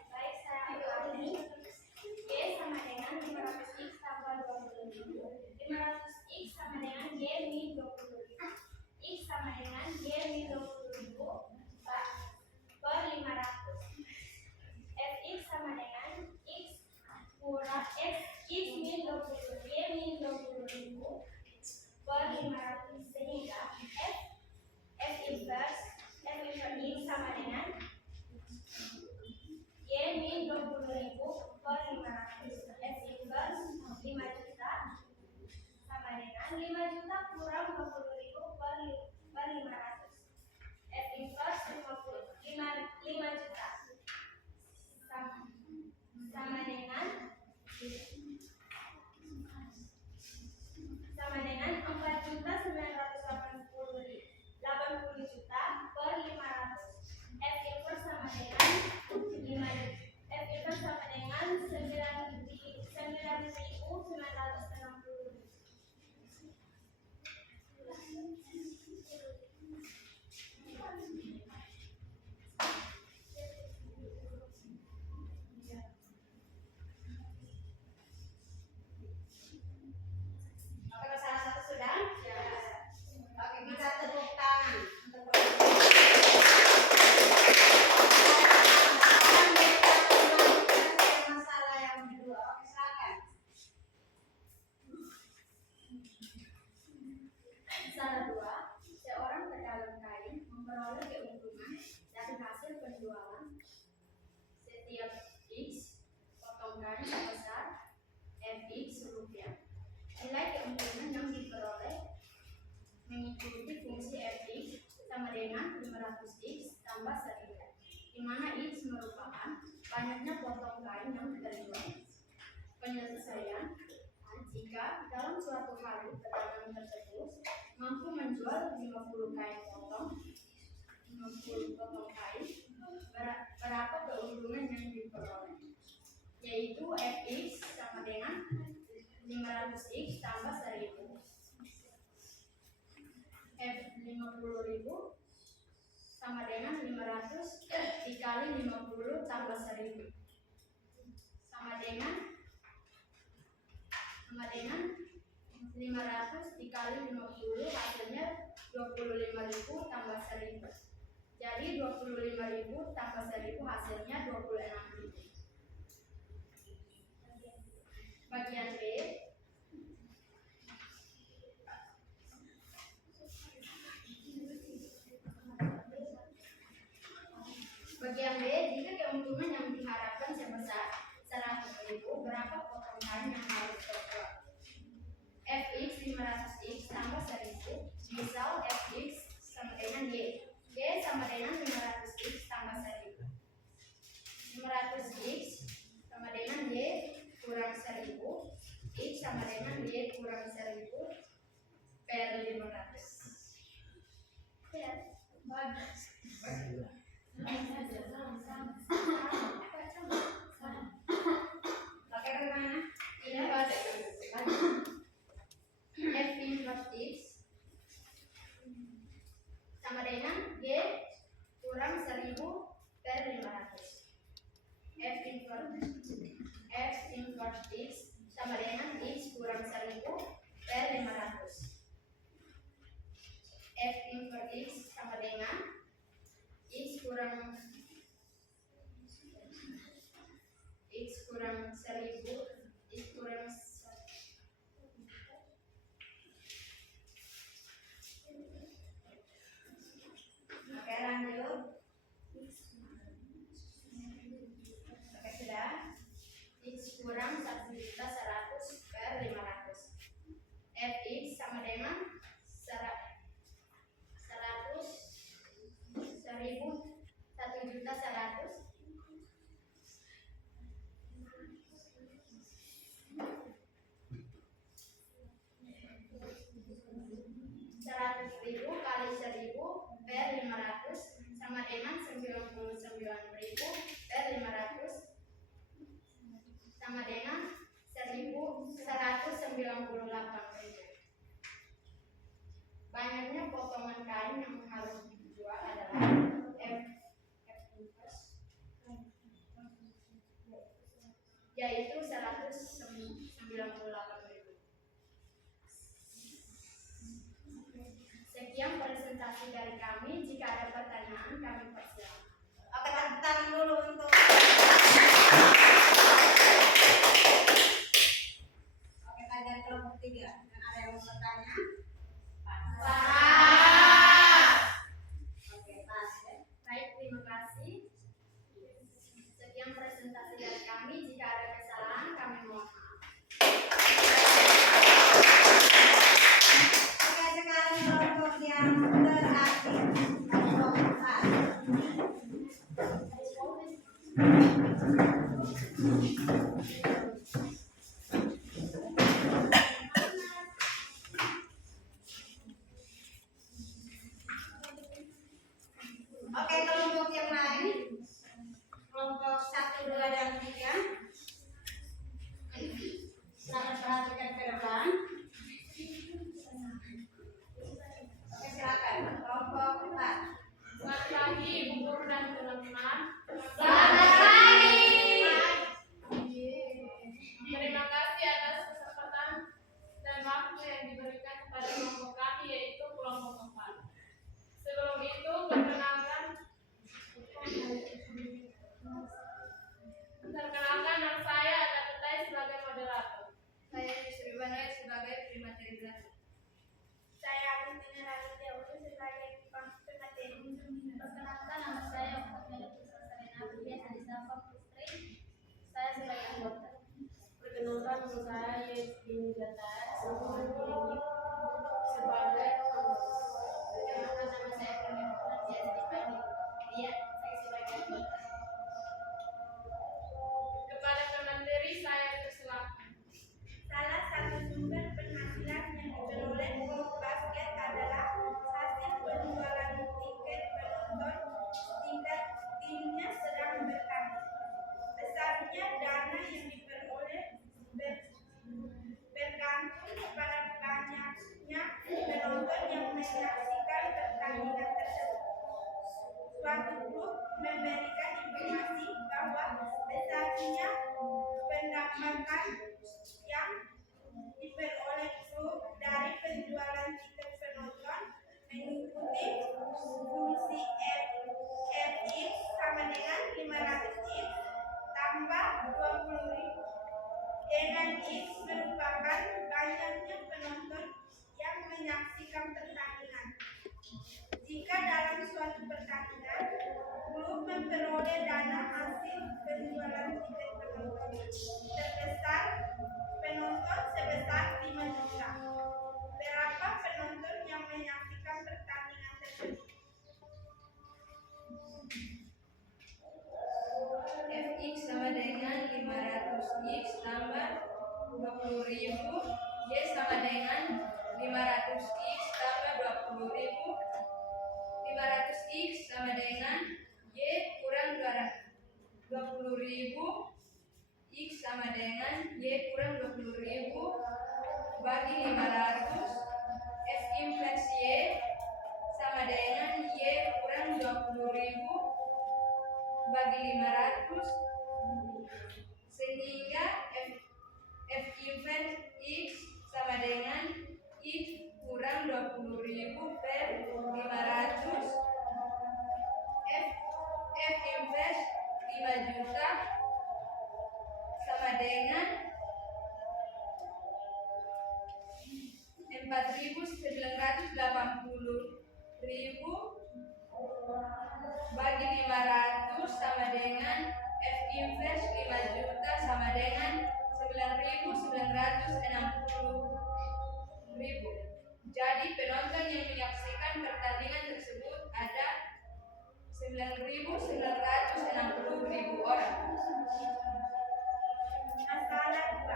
Baik, saya ulangi. Y sama dengan 500x tambah 20.000. 500x sama dengan Y min 20.000. X sama dengan Y min 20.000 per 500. Fx sama dengan X kurang X min 20.000 Y min 20.000 per 500, sehingga F inverse X sama dengan Y min 20.000 per 500. F inverse 5 juta sama dengan 5 juta kurang 20.000 per 500. F inverse 5 juta sama dengan 4.980 juta per 500. F inverse sama dengan 9.000. F inverse sama dengan 9.960. Oke, salah satu sudah? Ya. Oke, kita tepuk tangan untuk masalah yang kedua. Oke, silakan. Masalah 2. Seorang pedagang kain memperoleh keuntungan dari hasil penjualan setiap X potong kain sebesar Fx rupiah. Nilai keuntungan yang diperoleh mengikuti fungsi Fx sama dengan 500x tambah 1000, di mana X merupakan banyaknya potong kain yang terjual. Penyelesaian: jika dalam suatu hari pedagang tersebut mampu menjual 50 kain potong kain, berapa keuntungan yang diperoleh? Yaitu Fx sama dengan 500x tambah 1000. F 50.000 sama dengan 500 dikali 50 tambah 1000 sama dengan 500 dikali 50 hasilnya 25.000 tambah 1000. Jadi 25.000 tambah 1000 hasilnya 26.000. Bagian B. Bagian B, jika keuntungan yang diharapkan sebesar 100.000, berapa potong kain yang harus terjual? Fx 500x tambah 1000, misal Fx sama dengan Y. Y sama dengan 500x tambah 1000. 500x sama dengan Y kurang 1000. X sama dengan Y kurang 1000 per 500. Ya, bagus. inverse X sama dengan X kurang 1000 per 500. F inverse X sama dengan X kurang 1000 X kurang Oke, lanjut. Oke, sudah. X kurang 1.100 per 500. Fx sama dengan 1.100 100.000 kali 1000 per 500 sama dengan 99.000 per 500 sama dengan 1.198.000. Banyaknya potongan kain yang harus dijual adalah F inverse, yaitu 198.000. Sekian presentasi dari kami. Jika ada pertanyaan, kami persilakan. Oke, tepuk tangan dulu untuk. Oke, pelajaran kelompok 3. Dan ada yang mau bertanya? Oke, pas ya. Baik, terima kasih. Sekian presentasi dari kami. Jika ada kesalahan, kami mohon maaf. Oke, sekarang kelompok yang terakhir, kelompok 4. Oke, kelompok yang lain, kelompok 1, 2, dan 3. Silakan perhatikan ke depan. Oke, silakan. Kelompok 4. Selamat pagi, Bu Guru dan teman-teman. Selamat pagi. Terima kasih atas kesempatan dan waktu yang diberikan kepada kelompok kami, yaitu kelompok 4. Sebelum itu, perkenalkan nama saya Ada Petai sebagai moderator. Saya Yusri Banoy sebagai pemateri belakang. Saya Agustina Raditya Ulu sebagai pemateri. Perkenalkan, nama saya Oktaviana Pusra Sarena, biasa disapa Putri. Saya sebagai anggota. Perkenalkan, nama saya Yesbini Jata sebagai Perkenalkan, nama saya Pramila biasa dipanggil Lia. Saya sebagai anggota. kepada pemateri saya persilakan. Salah satu sumber penghasilan yang diperoleh klub basket adalah hasil penjualan tiket penonton tingkat timnya sedang bertanding. Besarnya dana yang diperoleh bergantung pada banyaknya penonton yang menyaksikan pertandingan tersebut. Suatu klub memberikan informasi bahwa besarnya pendapatan yang diperoleh klub dari penjualan tiket penonton mengikuti fungsi Fx sama dengan 500x tambah 20.000, dengan X merupakan banyaknya penonton yang menyaksikan pertandingan. Jika dalam suatu pertandingan klub memperoleh dana hasil penjualan tiket penonton sebesar 5 juta, berapa penonton yang menyaksikan pertandingan tersebut? Fx sama dengan 500x tambah 20.000. Y sama dengan 500x tambah 20.000. 500x sama dengan Y kurang 20.000. X sama dengan Y kurang 20.000 bagi 500. F inverse Y sama dengan Y kurang 20.000 bagi 500. Sehingga F inverse X sama dengan X kurang 20.000 per 500. F inverse 5 juta sama dengan 4.980.000 bagi 500 sama dengan F inverse 5 juta sama dengan 9.960.000. Jadi penonton yang menyaksikan pertandingan tersebut ada 9.960.000 orang. Masalah 2.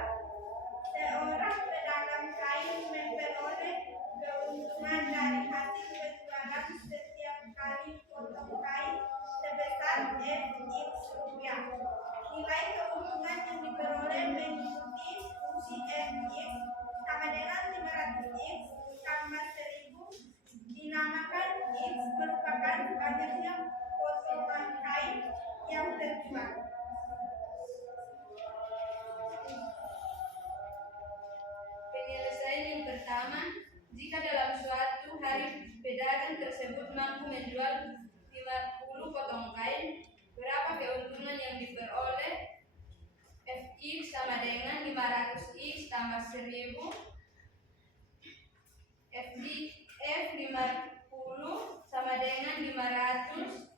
Seorang pedagang kain memperoleh keuntungan dari hasil penjualan setiap kali potong kain sebesar Fx rupiah. Nilai keuntungan yang diperoleh mengikuti fungsi Fx sama dengan 500x tambah 1000, dinamakan x merupakan banyaknya potongan kain yang terjual. Penyelesaian yang pertama, jika dalam suatu hari pedagang tersebut mampu menjual 50 potong kain, berapa keuntungan yang diperoleh? Fx sama dengan 500x tambah 1000. F50 sama dengan 500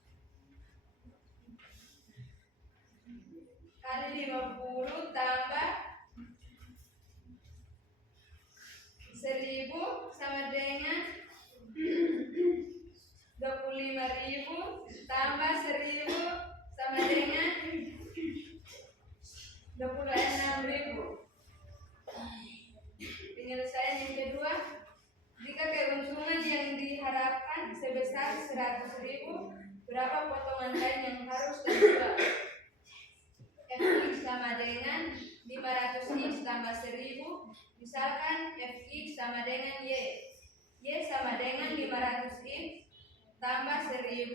kali 50 tambah 1000 sama dengan 25.000 tambah 1000 sama dengan 26.000. Penyelesaian yang kedua, jika keuntungan yang diharapkan sebesar 100.000, berapa potongan kain yang harus terjual? Fx sama dengan 500x tambah 1000. Misalkan Fx sama dengan Y. Y sama dengan 500x tambah 1000.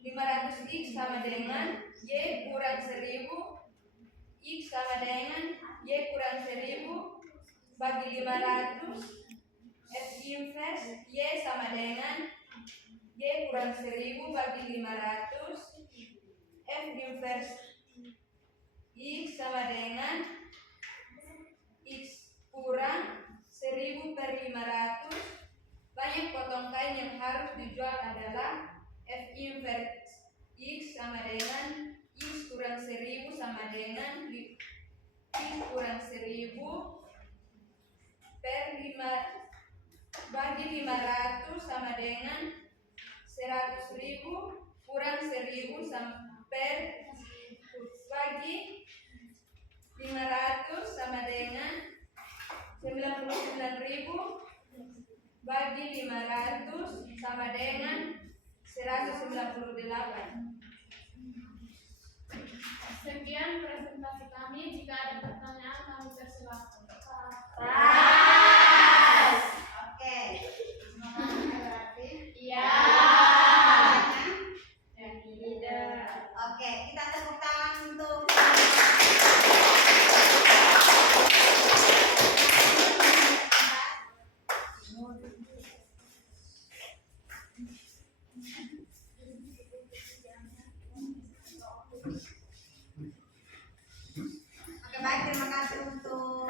500x sama dengan Y kurang 1000. X sama dengan Y kurang 1000 bagi 500. F inverse Y sama dengan Y kurang 1000 bagi 500. F inverse X sama dengan X kurang 1000 per 500. Banyak potong kain yang harus dijual adalah F inverse X sama dengan X kurang 1000 sama dengan X kurang 1000 per 5 bagi 500 sama dengan 100.000 kurang 1000 per bagi 500 sama dengan 99.000 bagi 500 sama dengan 198. Sekian presentasi kami. Jika ada pertanyaan, kami persilakan. Oke. Semuanya berarti? Iya. Dan tidak. Oke, kita tepuk tangan untuk Oke, baik, terima kasih untuk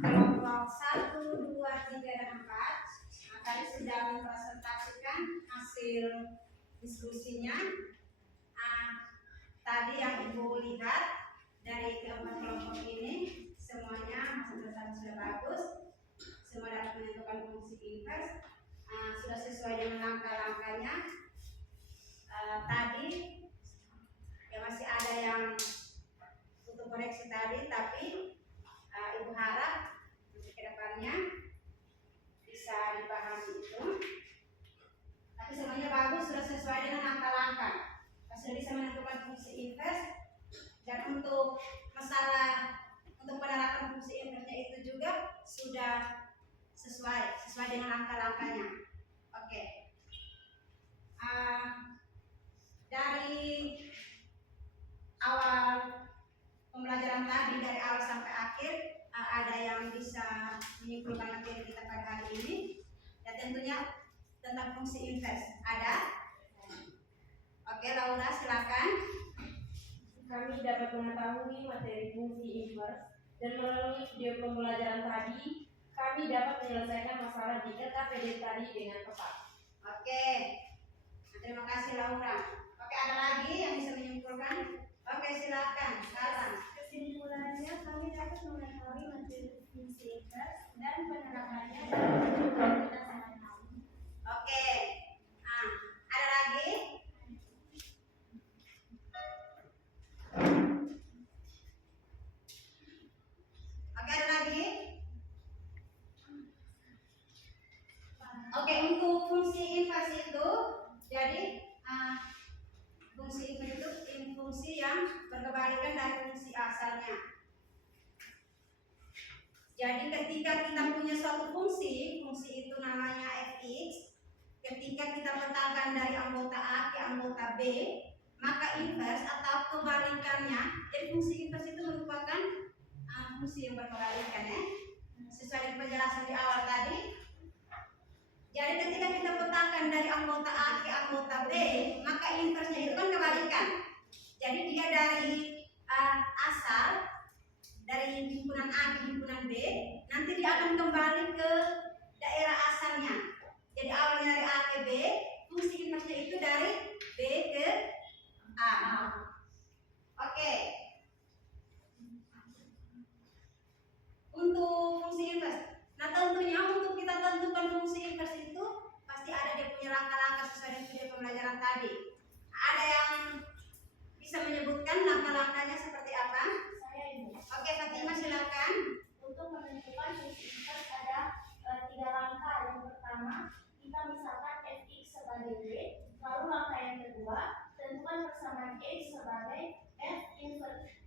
kelompok 1, 2, 3, dan 4. Nah, tadi sudah mempresentasikan hasil diskusinya. Tadi yang Ibu lihat dari keempat kelompok ini semuanya hasil presentasi sudah bagus. Semua dapat menentukan fungsi inverse. Sudah sesuai dengan langkah-langkahnya. Tadi ya masih ada yang untuk koreksi tadi, tapi Ibu harap untuk kedepannya bisa dipahami itu. Tapi semuanya bagus, sudah sesuai dengan langkah-langkah. Sudah bisa menentukan fungsi inverse, dan untuk masalah untuk penerapan fungsi inverse-nya itu juga sudah sesuai dengan langkah-langkahnya. Oke. Dari awal dari awal sampai akhir ada yang bisa menyimpulkan materi kita pada hari ini? Ya tentunya tentang fungsi inverse. Ada? Oke, Laura silakan. Kami dapat mengetahui materi fungsi inverse dan melalui video pembelajaran tadi, kami dapat menyelesaikan masalah di LKPD tadi dengan tepat. Oke, terima kasih Laura. Oke, ada lagi yang bisa menyimpulkan? Oke, silakan. Salam. Kesimpulannya, kami dapat mengetahui materi fungsi inverse dan penerapannya dalam kehidupan kita sehari-hari. Oke, ada lagi? Oke, ada lagi? Oke, untuk fungsi inverse itu, jadi fungsi inverse itu fungsi yang berkebalikan dari fungsi asalnya. Jadi ketika kita punya suatu fungsi itu namanya fx. Ketika kita petakan dari anggota A ke anggota B, maka inverse atau kebalikannya, jadi fungsi inverse itu merupakan fungsi yang berkebalikan ya. Sesuai dengan penjelasan di awal tadi. Jadi ketika kita petakan dari anggota A ke anggota B, maka inverse-nya itu kan kebalikan. Jadi dia dari asal, dari himpunan A ke himpunan B, nanti dia akan kembali ke daerah asalnya. Jadi awalnya dari A ke B, fungsi inverse-nya itu dari B ke A. Oke. Untuk fungsi inverse, nah tentunya untuk kita tentukan fungsi inverse itu pasti ada dia punya langkah-langkah sesuai dengan video pembelajaran tadi. Ada yang bisa menyebutkan langkah-langkahnya seperti apa? Saya Ibu. Oke, Fatimah silakan. Untuk menentukan fungsi inverse ada 3 langkah. Yang pertama, kita misalkan fx sebagai y, lalu langkah yang kedua, tentukan persamaan x sebagai f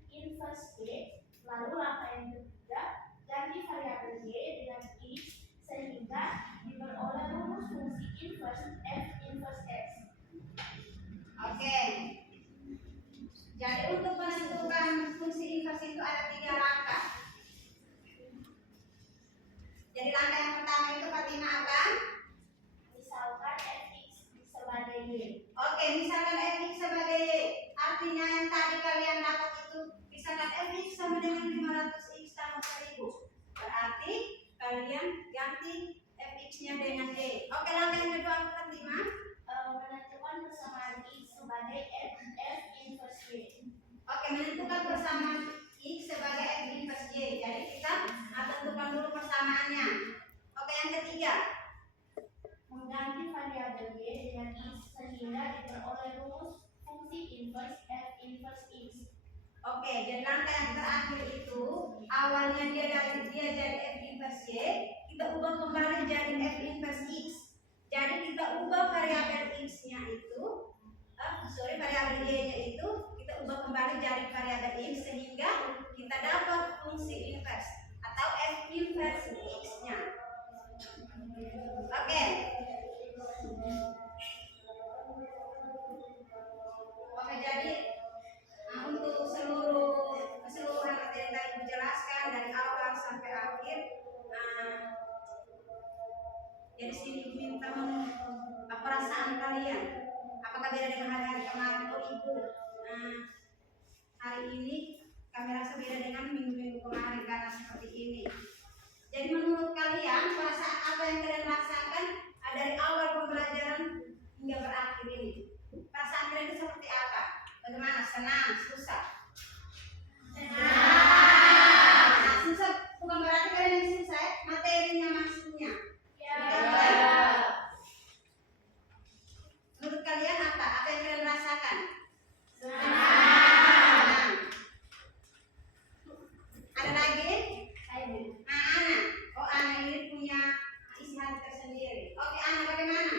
inverse y, lalu langkah yang ketiga, ganti variabel y dengan x sehingga diperoleh rumus fungsi inverse f inverse x. Oke. Jadi untuk menentukan fungsi inverse itu ada 3 langkah. Jadi langkah yang pertama itu Fatimah apa? Misalkan fx sebagai y. Oke, misalkan fx sebagai y. Artinya yang tadi kalian dapat itu misalkan fx sama dengan 500x tambah 1000. Berarti kalian ganti fx-nya dengan y. Oke, langkah yang kedua apa Fatimah? Menentukan persamaan x sebagai f inverse y. Oke, menentukan persamaan x sebagai f inverse y. Jadi kita tentukan dulu persamaannya. Oke, yang ketiga. Mengganti variabel y dengan x sehingga diperoleh rumus fungsi inverse f inverse x. Oke, jadi langkah yang terakhir itu awalnya dia jadi f inverse y, kita ubah kembali jadi f inverse x. Jadi kita ubah variabel x-nya itu, variabel y-nya itu kita ubah kembali jadi variabel x sehingga kita dapat fungsi inverse atau f inverse x-nya. Oke. Oke, jadi untuk keseluruhan materi yang tadi Ibu jelaskan dari awal sampai akhir, jadi sini Ibu minta perasaan kalian. Apakah beda dengan hari-hari kemarin? Oh Ibu, hari ini kami rasa beda dengan minggu-minggu kemarin karena seperti ini. Jadi menurut kalian perasaan apa yang kalian rasakan dari awal pembelajaran hingga berakhir ini? Perasaan kalian itu seperti apa? Bagaimana? Senang? Susah? Nah, susah bukan berarti kalian yang susah, materinya maksudnya. Menurut kalian apa? Apa yang kalian rasakan? Senang. Ada lagi? Nah, Ana. Oh, Ana ini punya isi hati tersendiri. Oke, Ana bagaimana?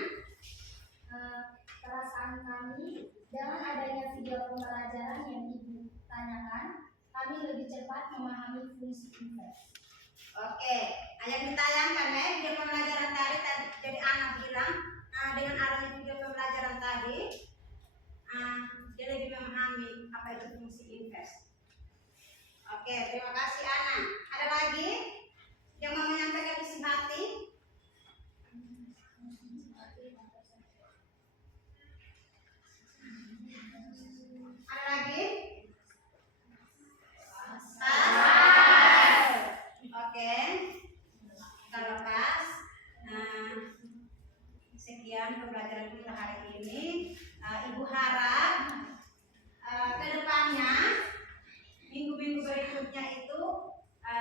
Perasaan kami dengan adanya video pembelajaran yang Ibu tanyakan, kami lebih cepat memahami fungsi inverse. Oke, yang ditayangkan ya video pembelajaran tadi jadi anak bilang dengan adanya video pembelajaran tadi dia lebih memahami apa itu fungsi inverse. Oke, terima kasih Ana. Ada lagi yang mau menyampaikan isi hati? Ada lagi? Pas. Oke. Kita lepas. Nah, sekian pembelajaran kita hari ini. Ibu harap ke depannya minggu-minggu berikutnya itu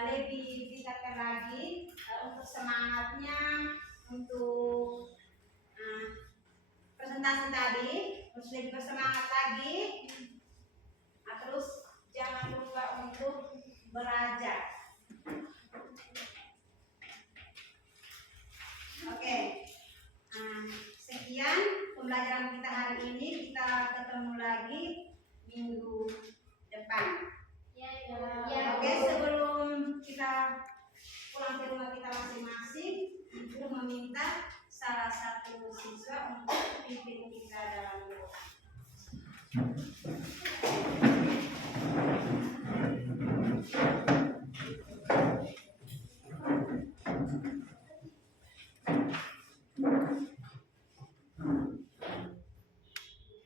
lebih ditingkatkan lagi untuk semangatnya, untuk presentasi tadi, terus lebih bersemangat lagi. Terus jangan lupa untuk belajar. Oke. Sekian pembelajaran kita hari ini. Kita ketemu lagi minggu depan. Oke, sebelum kita pulang ke rumah kita masing-masing, Ibu meminta salah satu siswa untuk pimpin kita dalam doa.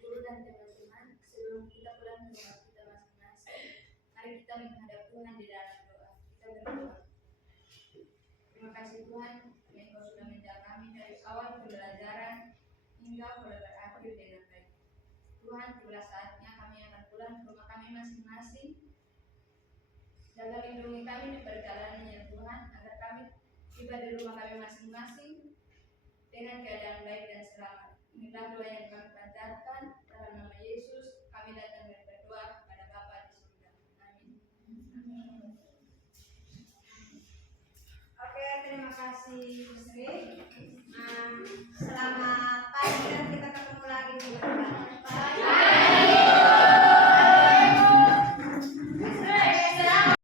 Guru dan teman-teman, sebelum kita pulang ke rumah kita masing-masing, mari kita menghadap Tuhan di dalam doa. Kita berdoa. Terima kasih Tuhan, yang Kau sudah menjaga kami dari awal pembelajaran hingga pada berakhir dengan baik. Tuhan, tiba saatnya kami akan pulang ke rumah kami masing-masing. Jaga lindungi kami di perjalanan ya Tuhan, agar kami tiba di rumah kami masing-masing dengan keadaan baik dan selamat. Inilah doa yang kami panjatkan dalam nama Yesus. Kami datang dan berdoa kepada Bapa di surga. Amin. Oke, terima kasih Bu Sri. Selamat pagi dan kita ketemu lagi di depan.